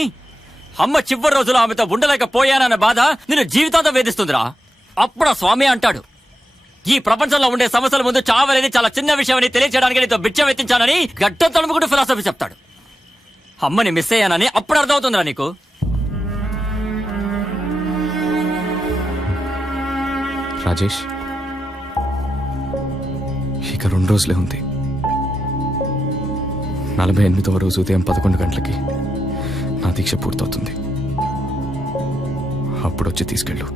అమ్మ చివరి రోజులు ఆమెతో ఉండలేకపోయానన్న బాధ నిన్ను జీవితాంతం వేధిస్తుందిరా. అప్పుడు ఆ స్వామి అంటాడు, ఈ ప్రపంచంలో ఉండే సమస్యల ముందు చావనేది చాలా చిన్న విషయం అని తెలియచేయడానికి నీతో బిచ్చం ఎత్తించానని గడ్డ తలుముకుంటూ ఫిలాసఫీ చెప్తాడు. అమ్మని మిస్ అయ్యానని అప్పుడు అర్థమవుతుందిరా నీకు. రాజేష్, ఇక 2 రోజులే ఉంది. 48వ రోజు ఉదయం 11 గంటలకి నా దీక్ష పూర్తవుతుంది. అప్పుడొచ్చి తీసుకెళ్ళు.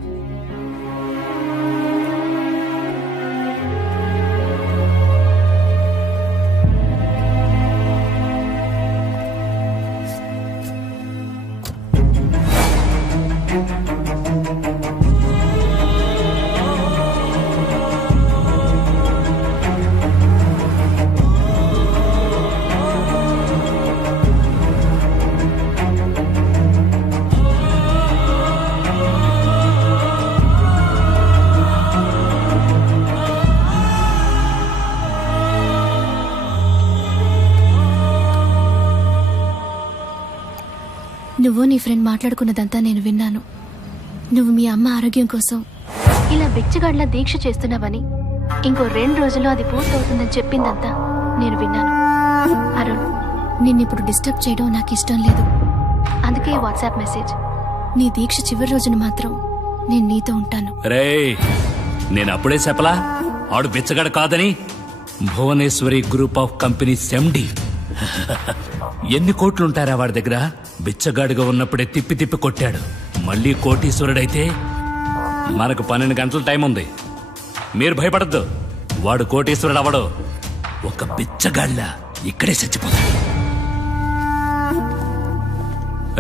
నువ్వు నీ ఫ్రెండ్ మాట్లాడుకున్నదంతా నేను విన్నాను. నువ్వు మీ అమ్మ ఆరోగ్యం కోసం ఇలా బిచ్చగాడ్లా దీక్ష చేస్తున్నావని, ఇంకో 2 రోజుల్లో అది పూర్తవుతుందని చెప్పిందంతా నేను విన్నాను. అరుణ్, నిన్నిప్పుడు డిస్టర్బ్ చేయడం నాకు ఇష్టం లేదు. అందుకే వాట్సాప్ మెసేజ్. నీ దీక్ష చివరి రోజున మాత్రం నేను నీతో ఉంటాను. రే, నేను అప్పుడే చెప్పలా ఆడు బిచ్చగాడు కాదని. Bhuvaneshwari group of companies MD. ఎన్ని కోట్లుంటారా వాడి దగ్గర? బిచ్చగాడిగా ఉన్నప్పుడే తిప్పి తిప్పి కొట్టాడు. మళ్ళీ కోటీశ్వరుడైతే మనకు 12 గంటల టైం ఉంది. మీరు భయపడద్దు, వాడు కోటీశ్వరుడు అవడు. ఒక బిచ్చగాళ్ళ ఇక్కడే చచ్చిపోతాడు.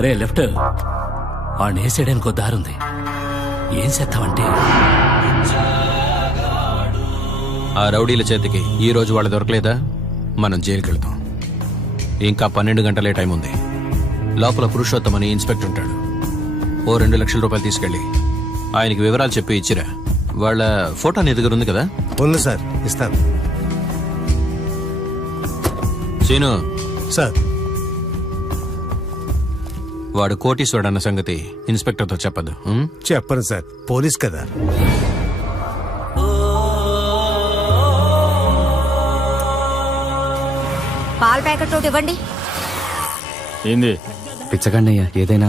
రే లెఫ్ట్, వాడిని వేసేయడానికి దారుంది. ఏం చేస్తావంటే ఆ రౌడీల చేతికి ఈ రోజు వాళ్ళు దొరకలేదా, మనం జైలుకి వెళ్తాం. ఇంకా 12 గంటలే టైం ఉంది. లోపల పురుషోత్తం అని ఇన్స్పెక్టర్ ఉంటాడు. ఓ 2 లక్షల రూపాయలు తీసుకెళ్ళి ఆయనకి వివరాలు చెప్పి ఇచ్చిరా. వాళ్ళ ఫోటో నీ దగ్గర ఉంది కదా? ఉంది సార్, ఇస్తాను. సీను సార్, వాడు కోటీశ్వరుడు అన్న సంగతి ఇన్స్పెక్టర్తో చెప్పదు. చెప్పను సార్, పోలీస్ కదా. పాల ప్యాకెట్ ఒకటి ఇవ్వండి. ఏంది పిచ్చగాడినయ్యా, ఏదైనా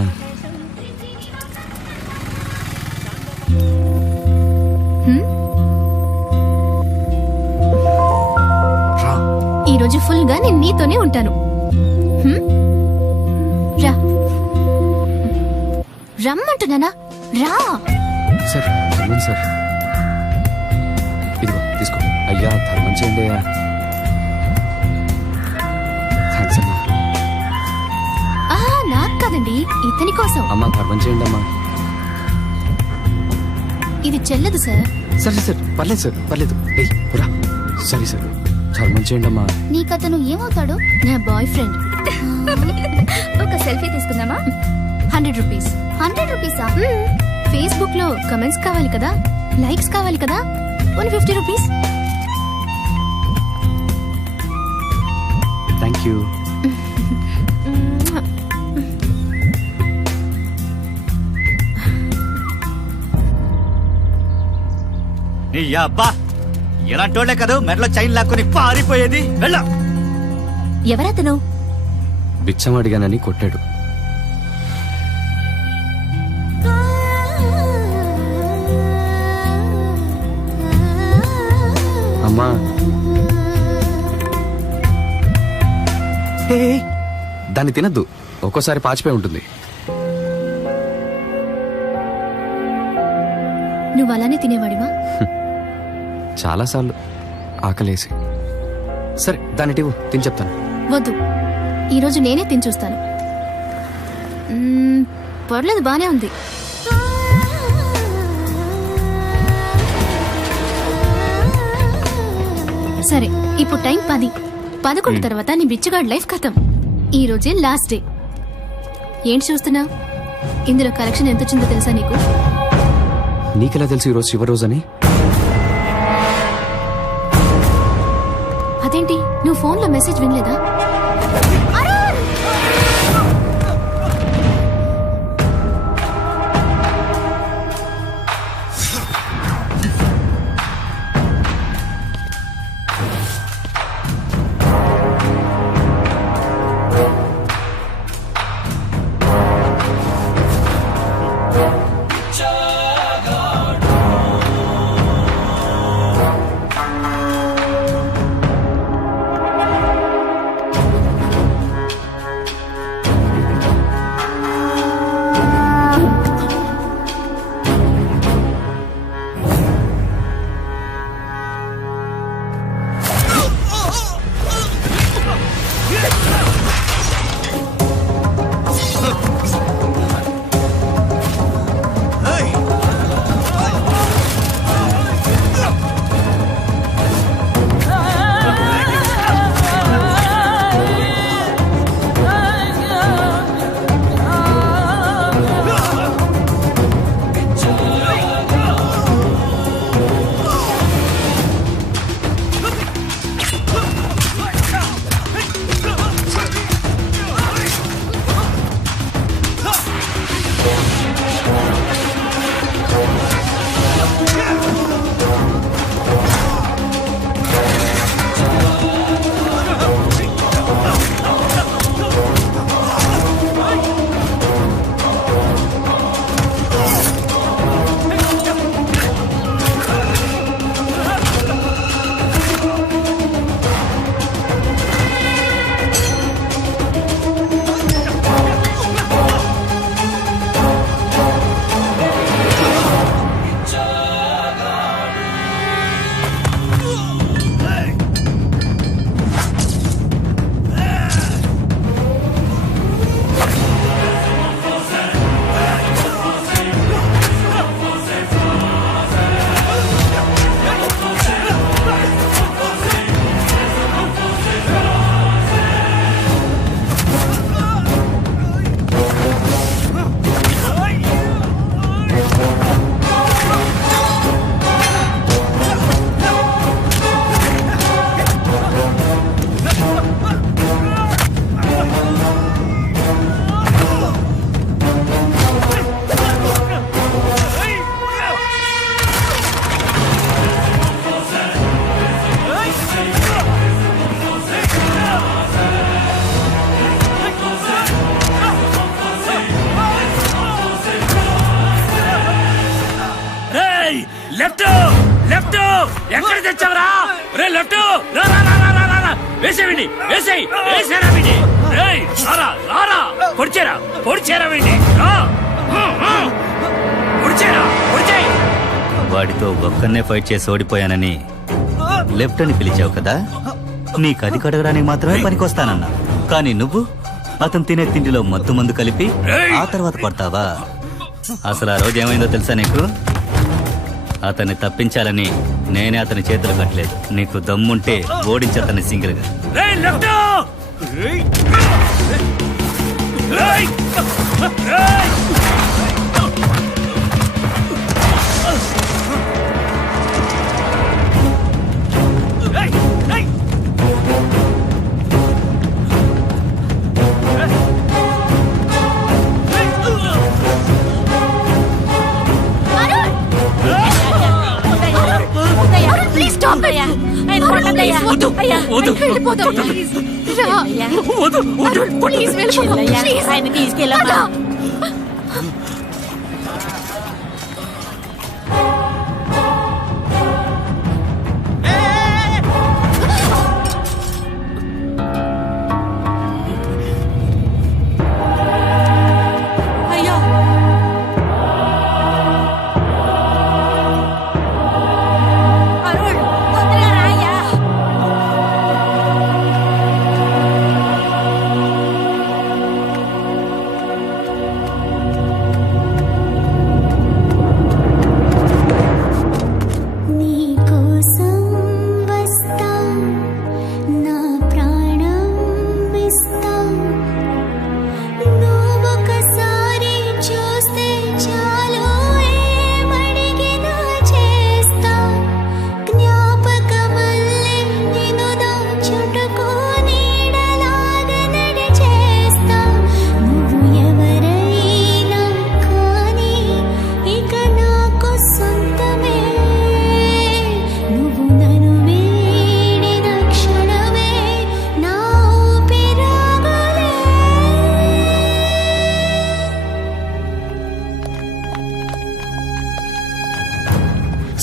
ఈ రోజు ఫుల్ గా నేను నీతోనే ఉంటాను. రా, రమ్మంటున్నానా? రా సార్. ధర్మం సార్, ఇదిగో తీసుకో. అయ్యా ధర్మం చేయండి అయ్యా. థ్యాంక్స్ అమ్మా. నాకు కాదండి, ఇతని కోసం. అమ్మా ధర్మం చేయండి అమ్మా. ఇది చెల్లదు సార్. సరే సార్, పర్లేదు సార్, పర్లేదు. రా. సరే సార్, ధర్మం చేయండి అమ్మా. నీకతను ఏమవుతాడు? నా బాయ్ ఫ్రెండ్. ఒక సెల్ఫీ తీసుకుందామా? 100 రూపీస్. 100 రూపీసా? ఫేస్బుక్ లో కమెంట్స్ కావాలి కదా, లైక్స్ కావాలి కదా, 150 రూపీస్. Thank you. అబ్బా, ఎలాంటి వాళ్ళే కదా మెడలో చైన్ లాక్కుని పారిపోయేది. వెళ్ళా. ఎవరతను? బిచ్చం అడిగానని కొట్టాడు. అమ్మా, దాన్ని తినద్దు, ఒక్కోసారి పాచిపోయి ఉంటుంది. నువ్వు అలానే తినేవాడివా? చాలాసార్లు ఆకలేసి. సరే దాన్ని టివ్వు, తిని చెప్తాను. వద్దు, ఈరోజు నేనే తిని చూస్తాను. పర్లేదు, బానే ఉంది. సరే, ఇప్పుడు టైం 10. 11 తర్వాత నీ బిచ్చగాడి లైఫ్ ఖతం. ఈ రోజే లాస్ట్ డే. ఏంటి చూస్తున్నా? ఇందులో కలెక్షన్ ఎంత వచ్చిందో తెలుసా నీకు? నీకెలా తెలుసు ఈరోజు చివరి రోజు అని? అదేంటి నువ్వు ఫోన్లో మెసేజ్ వినలేదా? లెఫ్ట్ లెఫ్ట్ ఎక్కడ తెచ్చావరా? రే లెఫ్ట్ వేసేవిడి వేసేయి వేసేరా విడి. రారా రారా పొడిచేరా పొడిచేరా విడి పొడిచేరా పొడిచేయి. వాడితో ఒక్కనే ఫైట్ చేసి ఓడిపోయానని లెఫ్ట్ అని పిలిచావు కదా, నీకు అది కడగడానికి మాత్రమే పనికొస్తానన్నా. కానీ నువ్వు అతను తినే తిండిలో మత్తు మందు కలిపి ఆ తర్వాత కొడతావా? అసలు ఆ రోజు ఏమైందో తెలుసా నీకు? అతన్ని తప్పించాలని నేనే అతని చేతులు కట్టలేదు. నీకు దమ్ముంటే ఓడించి అతన్ని సింగిల్ గా. ఆయన తీసుకెళ్ళమ్మా.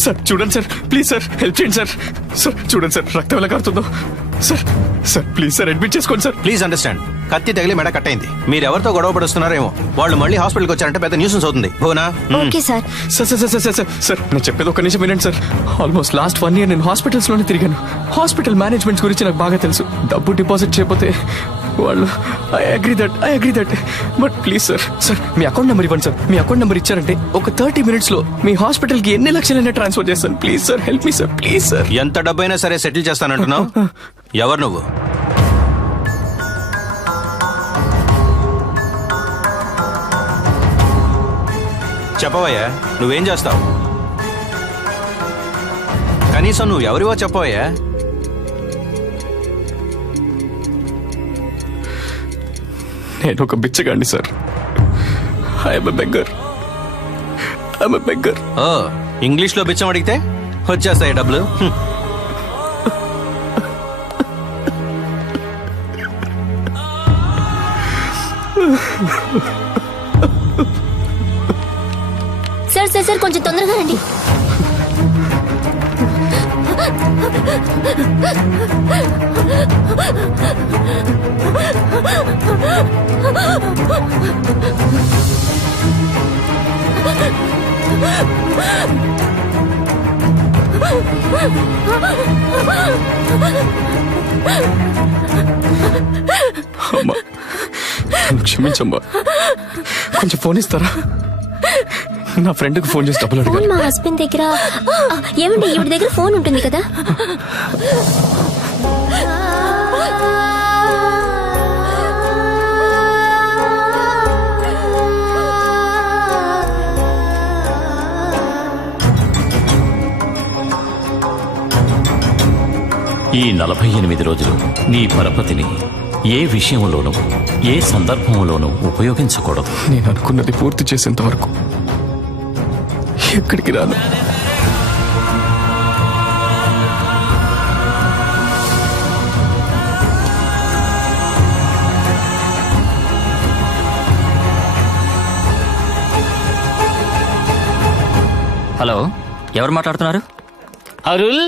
సార్ చూడండి సార్, ప్లీజ్ సార్ హెల్ప్ చేయండి సార్. సార్ చూడండి సార్, రక్తం ఎలా కారుతుందో. Sir sir please sir admit చేసుకోండి సార్. ప్లీజ్ అండర్స్టాండ్, కత్తి తగిలి మెడ కట్ అయింది. మీరు ఎవరితో గొడవ పడుస్తున్నారేమో, వాళ్ళు మళ్ళీ హాస్పిటల్కి వచ్చారంటే పెద్ద న్యూసెన్స్ అవుతుంది. Bhuvana okay sir. Sir sir sir sir sir నేను చెప్పేది ఒక్క నిమిషం వినండి సార్. ఆల్మోస్ట్ లాస్ట్ 1 year నేను హాస్పిటల్స్ లోనే తిరిగాను. హాస్పిటల్ మేనేజ్మెంట్ గురించి నాకు బాగా తెలుసు. డబ్బు డిపాజిట్ చేయకపోతే వాళ్ళు I agree that but please sir, sir me account number ఇవ్వండి సార్. మీ అకౌంట్ నెంబర్ ఇచ్చారంటే ఒక 30 minutes లో మీ హాస్పిటల్ కి ఎన్ని లక్షలైనా ట్రాన్స్ఫర్ చేస్తాను. Please sir help me sir, please sir. ఎంత డబ్బైనా సరే సెటిల్ చేస్తానంటున్నావు. ఎవరు నువ్వు? చెప్పవయ్యా, నువ్వేం చేస్తావు? కనీసం నువ్వు ఎవరివో చెప్పవయ్యా. నేను ఒక బిచ్చగాండి sir. I'm a beggar. Oh, English లో బిచ్చం అడిగితే వచ్చేస్తాయి డబ్బులు. సార్ సార్ సార్ కొంచెం తొందరగా రండి. అమ్మా క్షమించమ్మా, కొంచెం ఫోన్ ఇస్తారా? నా ఫ్రెండ్కి ఫోన్ చేసి డబ్బులు అడిగాను. మా హస్బెండ్ దగ్గర ఏమండి, ఈవిడ దగ్గర ఫోన్ ఉంటుంది కదా. ఈ 48 రోజులు నీ పరపతిని ఏ విషయంలోనూ ఏ సందర్భంలోనూ ఉపయోగించకూడదు. నేను అనుకున్నది పూర్తి చేసేంత వరకు ఎక్కడికి రాను. హలో, ఎవరు మాట్లాడుతున్నారు? అరుల్,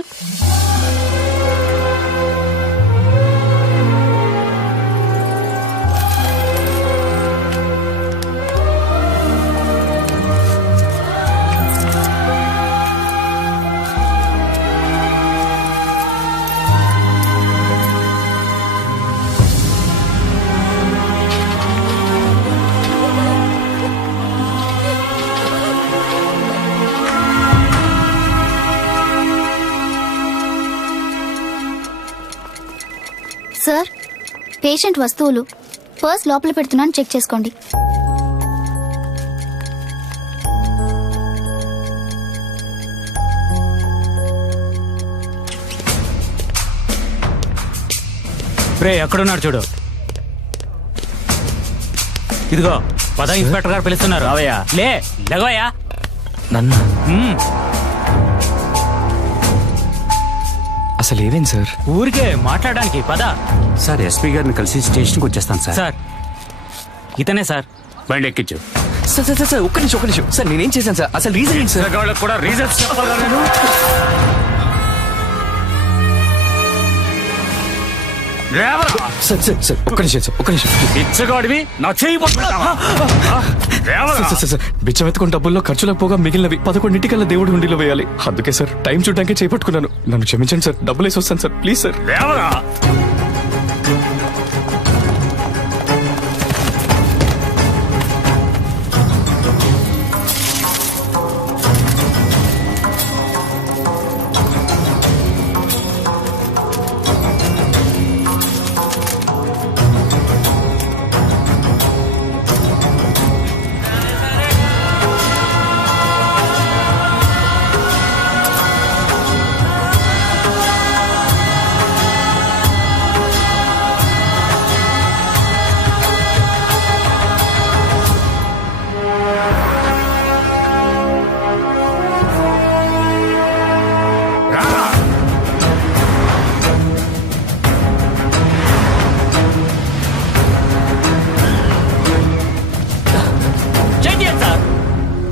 సార్, పేషెంట్ వస్తువులు పర్స్ లోపల పెడుతున్నాను, చెక్ చేసుకోండి. రే ఎక్కడున్నాడు చూడు. ఇదిగో పద, ఇన్స్పెక్టర్ గారు పిలుస్తున్నారు. అవయ్యా లేవయ్యా. నన్ను అసలు ఏమేం సార్? ఊరికే మాట్లాడడానికి పద. సార్ ఎస్పీ గారిని కలిసి స్టేషన్కి వచ్చేస్తాను సార్. సార్ ఇతనే సార్, బండి ఎక్కించు. సార్ సార్ సార్ ఒక్క నిమిషం సార్, నేనేం చేశాను సార్? అసలు రీజన్ ఏంటి సార్? వాళ్ళకి కూడా రీజన్స్ చెప్పాలా నేను? సార్ సార్ సార్ ఒక్క నిమిషం బిచ్చగాడివి నా చేయి పట్టుకుంటావా? సార్ బిచ్చం ఎత్తుకున్న డబ్బుల్లో ఖర్చులకు పోగా మిగిలినవి 11 దేవుడి హుండీలో వేయాలి. అందుకే సార్ టైం చూడడానికి చేపట్టుకున్నాను. నన్ను క్షమించండి సార్, డబ్బులు వేసి వస్తాను sir, please sir.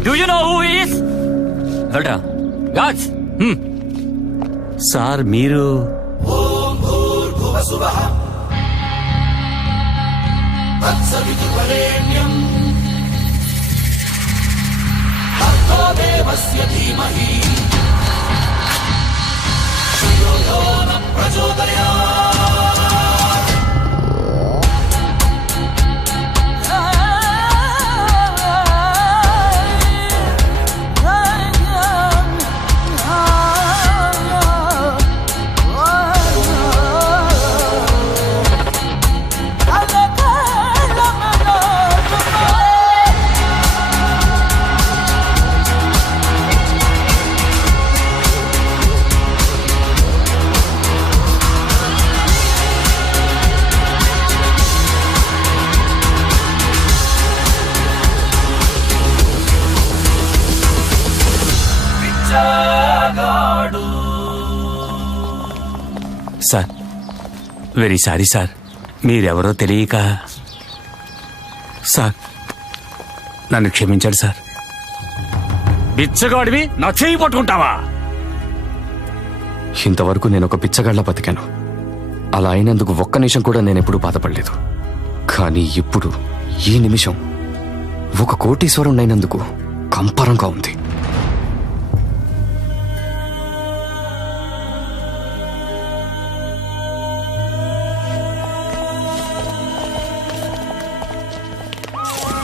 Do you know who he is? Velra. Guards! Sir మీరు సార్ వెరీ సారీ సార్, మీరెవరో తెలియక. సార్ నన్ను క్షమించండి సార్. బిచ్చగాడివి నా చేయి పట్టుకుంటావా? ఇంతవరకు నేను ఒక పిచ్చగాళ్ళ బతికాను. అలా అయినందుకు ఒక్క నిమిషం కూడా నేను ఎప్పుడూ బాధపడలేదు. కానీ ఇప్పుడు ఈ నిమిషం ఒక కోటీశ్వరుణ్ణి అయినందుకు కంపరంగా ఉంది.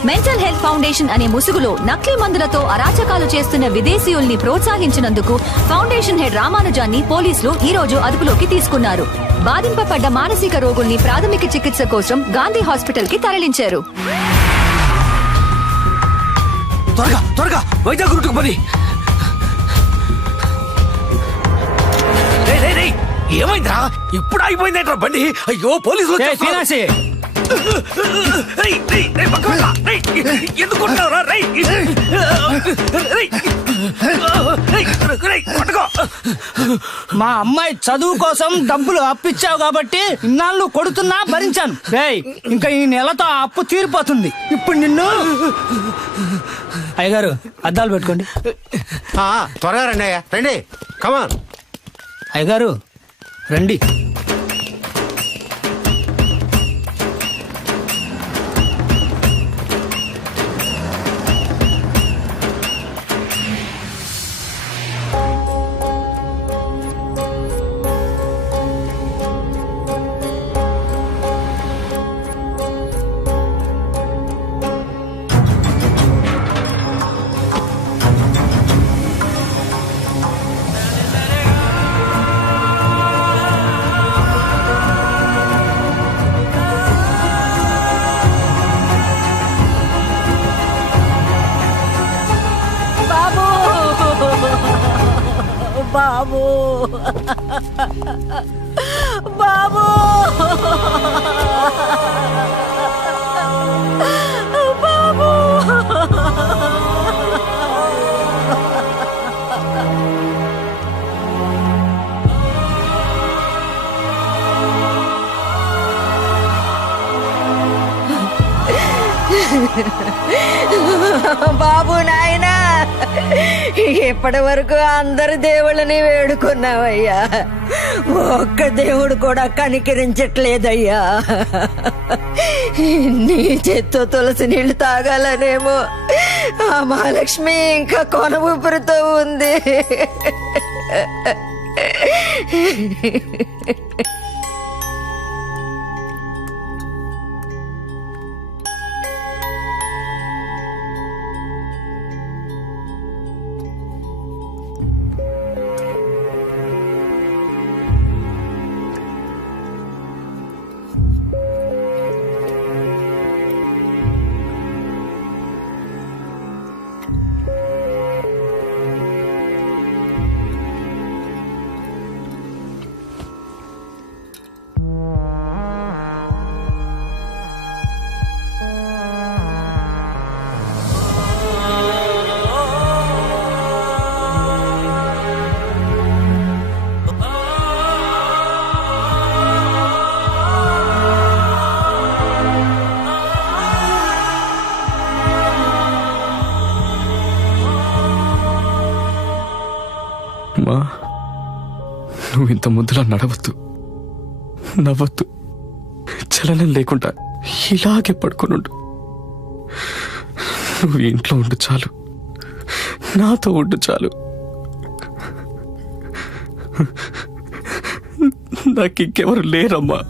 మెంటల్ హెల్త్ ఫౌండేషన్ అనే ముసుగులో నకిలీ మందులతో అరాచకాలు చేస్తున్న విదేశీయుల్ని ప్రోత్సహించినందుకు ఫౌండేషన్ హెడ్ రామానుజాన్ని పోలీసులు ఈ రోజు అదుపులోకి తీసుకున్నారు. బాధింపబడ్డ మానసిక రోగుల్ని ప్రాథమిక చికిత్స కోసం గాంధీ హాస్పిటల్ కి తరలించారు. త్వరగా వైజాగ్ రూట్కు పని. ఏమైందా? ఇప్పుడు ఆగిపోయిందేంట్రా బండి? అయ్యో పోలీసులు మా అమ్మాయి చదువు కోసం డబ్బులు అప్పిచ్చావు కాబట్టి ఇన్నాళ్ళు కొడుతున్నా భరించాను. ఇంకా ఈ నెలతో ఆ అప్పు తీరిపోతుంది. ఇప్పుడు నిన్ను అయ్యగారు అద్దాలు పెట్టుకోండి. త్వరగా రండి అయ్యా, రండి. కమాన్ అయ్యగారు రండి. బాబు బాబు బాబు బాబు నాయనా, ఇప్పటి వరకు అందరి దేవుళ్ళని వేడుకున్నావయ్యా, ఒక్క దేవుడు కూడా కనికరించట్లేదయ్యా. నీ చేత్తో తులసి నీళ్లు తాగాలనేమో ఆ మహాలక్ష్మి ఇంకా కొన ఊపిరితో ఉంది. అమ్మా, నువ్వు ఇంత ముద్దులా నడవద్దు, నవ్వద్దు, చలనం లేకుండా ఇలాగే పడుకునుండు. నువ్వు ఇంట్లో ఉండు చాలు, నాతో ఉండు చాలు. నాకు ఇంకెవరు లేరమ్మా.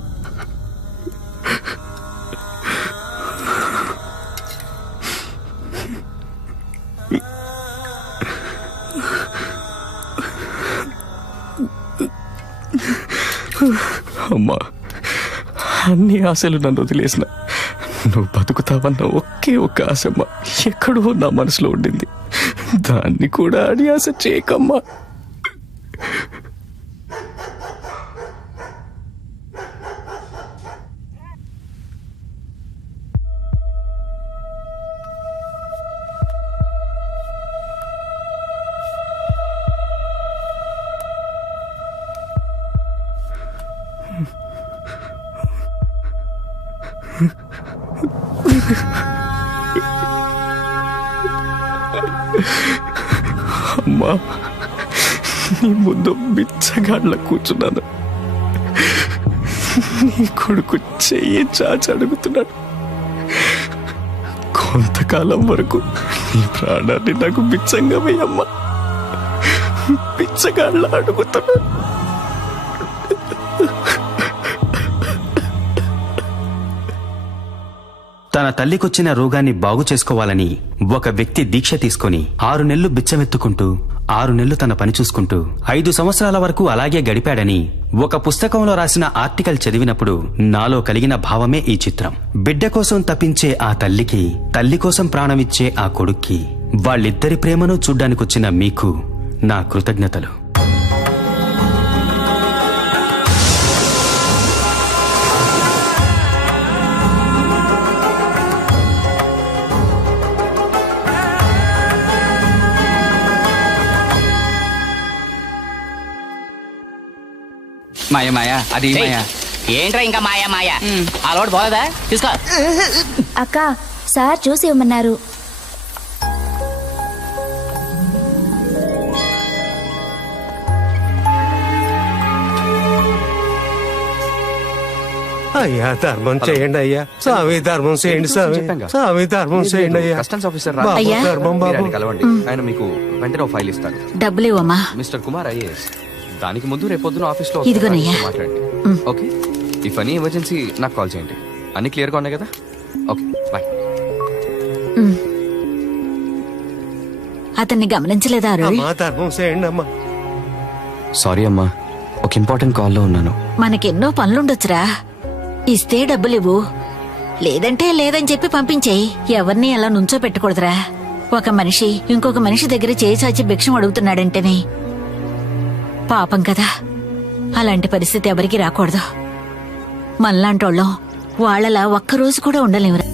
అమ్మా, అన్ని ఆశలు నన్ను వదిలేసిన నువ్వు బతుకుతావన్న ఒకే ఒక్క ఆశమ్మా ఎక్కడో నా మనసులో ఉండింది. దాన్ని కూడా అని ఆశ చేయకమ్మా. అమ్మా, నీ ముందు బిచ్చగాళ్ళ కూర్చున్నాను. నీ కొడుకు చెయ్యి చాచి అడుగుతున్నాడు. కొంతకాలం వరకు నీ ప్రాణాన్ని నాకు బిచ్చంగా వేయమ్మా. బిచ్చగాళ్ళ అడుగుతున్నాడు. తన తల్లికొచ్చిన రోగాన్ని బాగు చేసుకోవాలని ఒక వ్యక్తి దీక్ష తీసుకుని 6 నెలలు బిచ్చమెత్తుకుంటూ 6 నెలలు తన పని చూసుకుంటూ 5 సంవత్సరాల వరకు అలాగే గడిపాడని ఒక పుస్తకంలో రాసిన ఆర్టికల్ చదివినప్పుడు నాలో కలిగిన భావమే ఈ చిత్రం. బిడ్డ కోసం తపించే ఆ తల్లికి, తల్లి కోసం ప్రాణమిచ్చే ఆ కొడుక్కి, వాళ్ళిద్దరి ప్రేమను చూడ్డానికొచ్చిన మీకు నా కృతజ్ఞతలు. మాయ మాయ అది మాయ. ఏంట్రా ఇంకా మాయా మాయా? అలవాటు పోలేదా? తీసుకో. అక్క, సార్ చూసి ఇవ్వమన్నారు. అయ్యా ధర్మం చేయండి అయ్యా. స్వామి ధర్మం చేయండి స్వామి. స్వామి ధర్మం చేయండి అయ్యా. కస్టమ్స్ ఆఫీసర్ బాబు, అయ్యా, ధర్మం మీరు బాబు. ఆయన కలవండి. ఆయన మీకు వెంటనే ఫైల్ ఇస్తారు. డబ్బులు ఇవ్వమ్మా. Mister Kumar IAS. దానికి ముందు రేపొద్దున ఆఫీస్లో ఇదిగోనయ్యా. మాట్లాడండి. ఓకే, ఇఫ్ ఎనీ ఎమర్జెన్సీ నాకు కాల్ చేయండి. అన్ని క్లియర్గా ఉన్నాయి కదా? Okay, bye. అతన్ని గమనించలేదా రోయ్? అమ్మా ధర్మం చేయండి అమ్మా. సారీ అమ్మా, ఒక ఇంపార్టెంట్ కాల్లో ఉన్నాను. మనకెన్నో పనులుండొచ్చురా. ఇస్తే డబ్బులివ్వు, లేదంటే లేదని చెప్పి పంపించేయి. ఎవరిని అలా నుంచో పెట్టకూడదురా. ఒక మనిషి ఇంకొక మనిషి దగ్గర చేయి చాచి భిక్షం అడుగుతున్నాడంటేనే పాపం కదా. అలాంటి పరిస్థితి ఎవరికి రాకూడదు. మనలాంటోళ్ళం వాళ్ళలా ఒక్కరోజు కూడా ఉండలేమురా.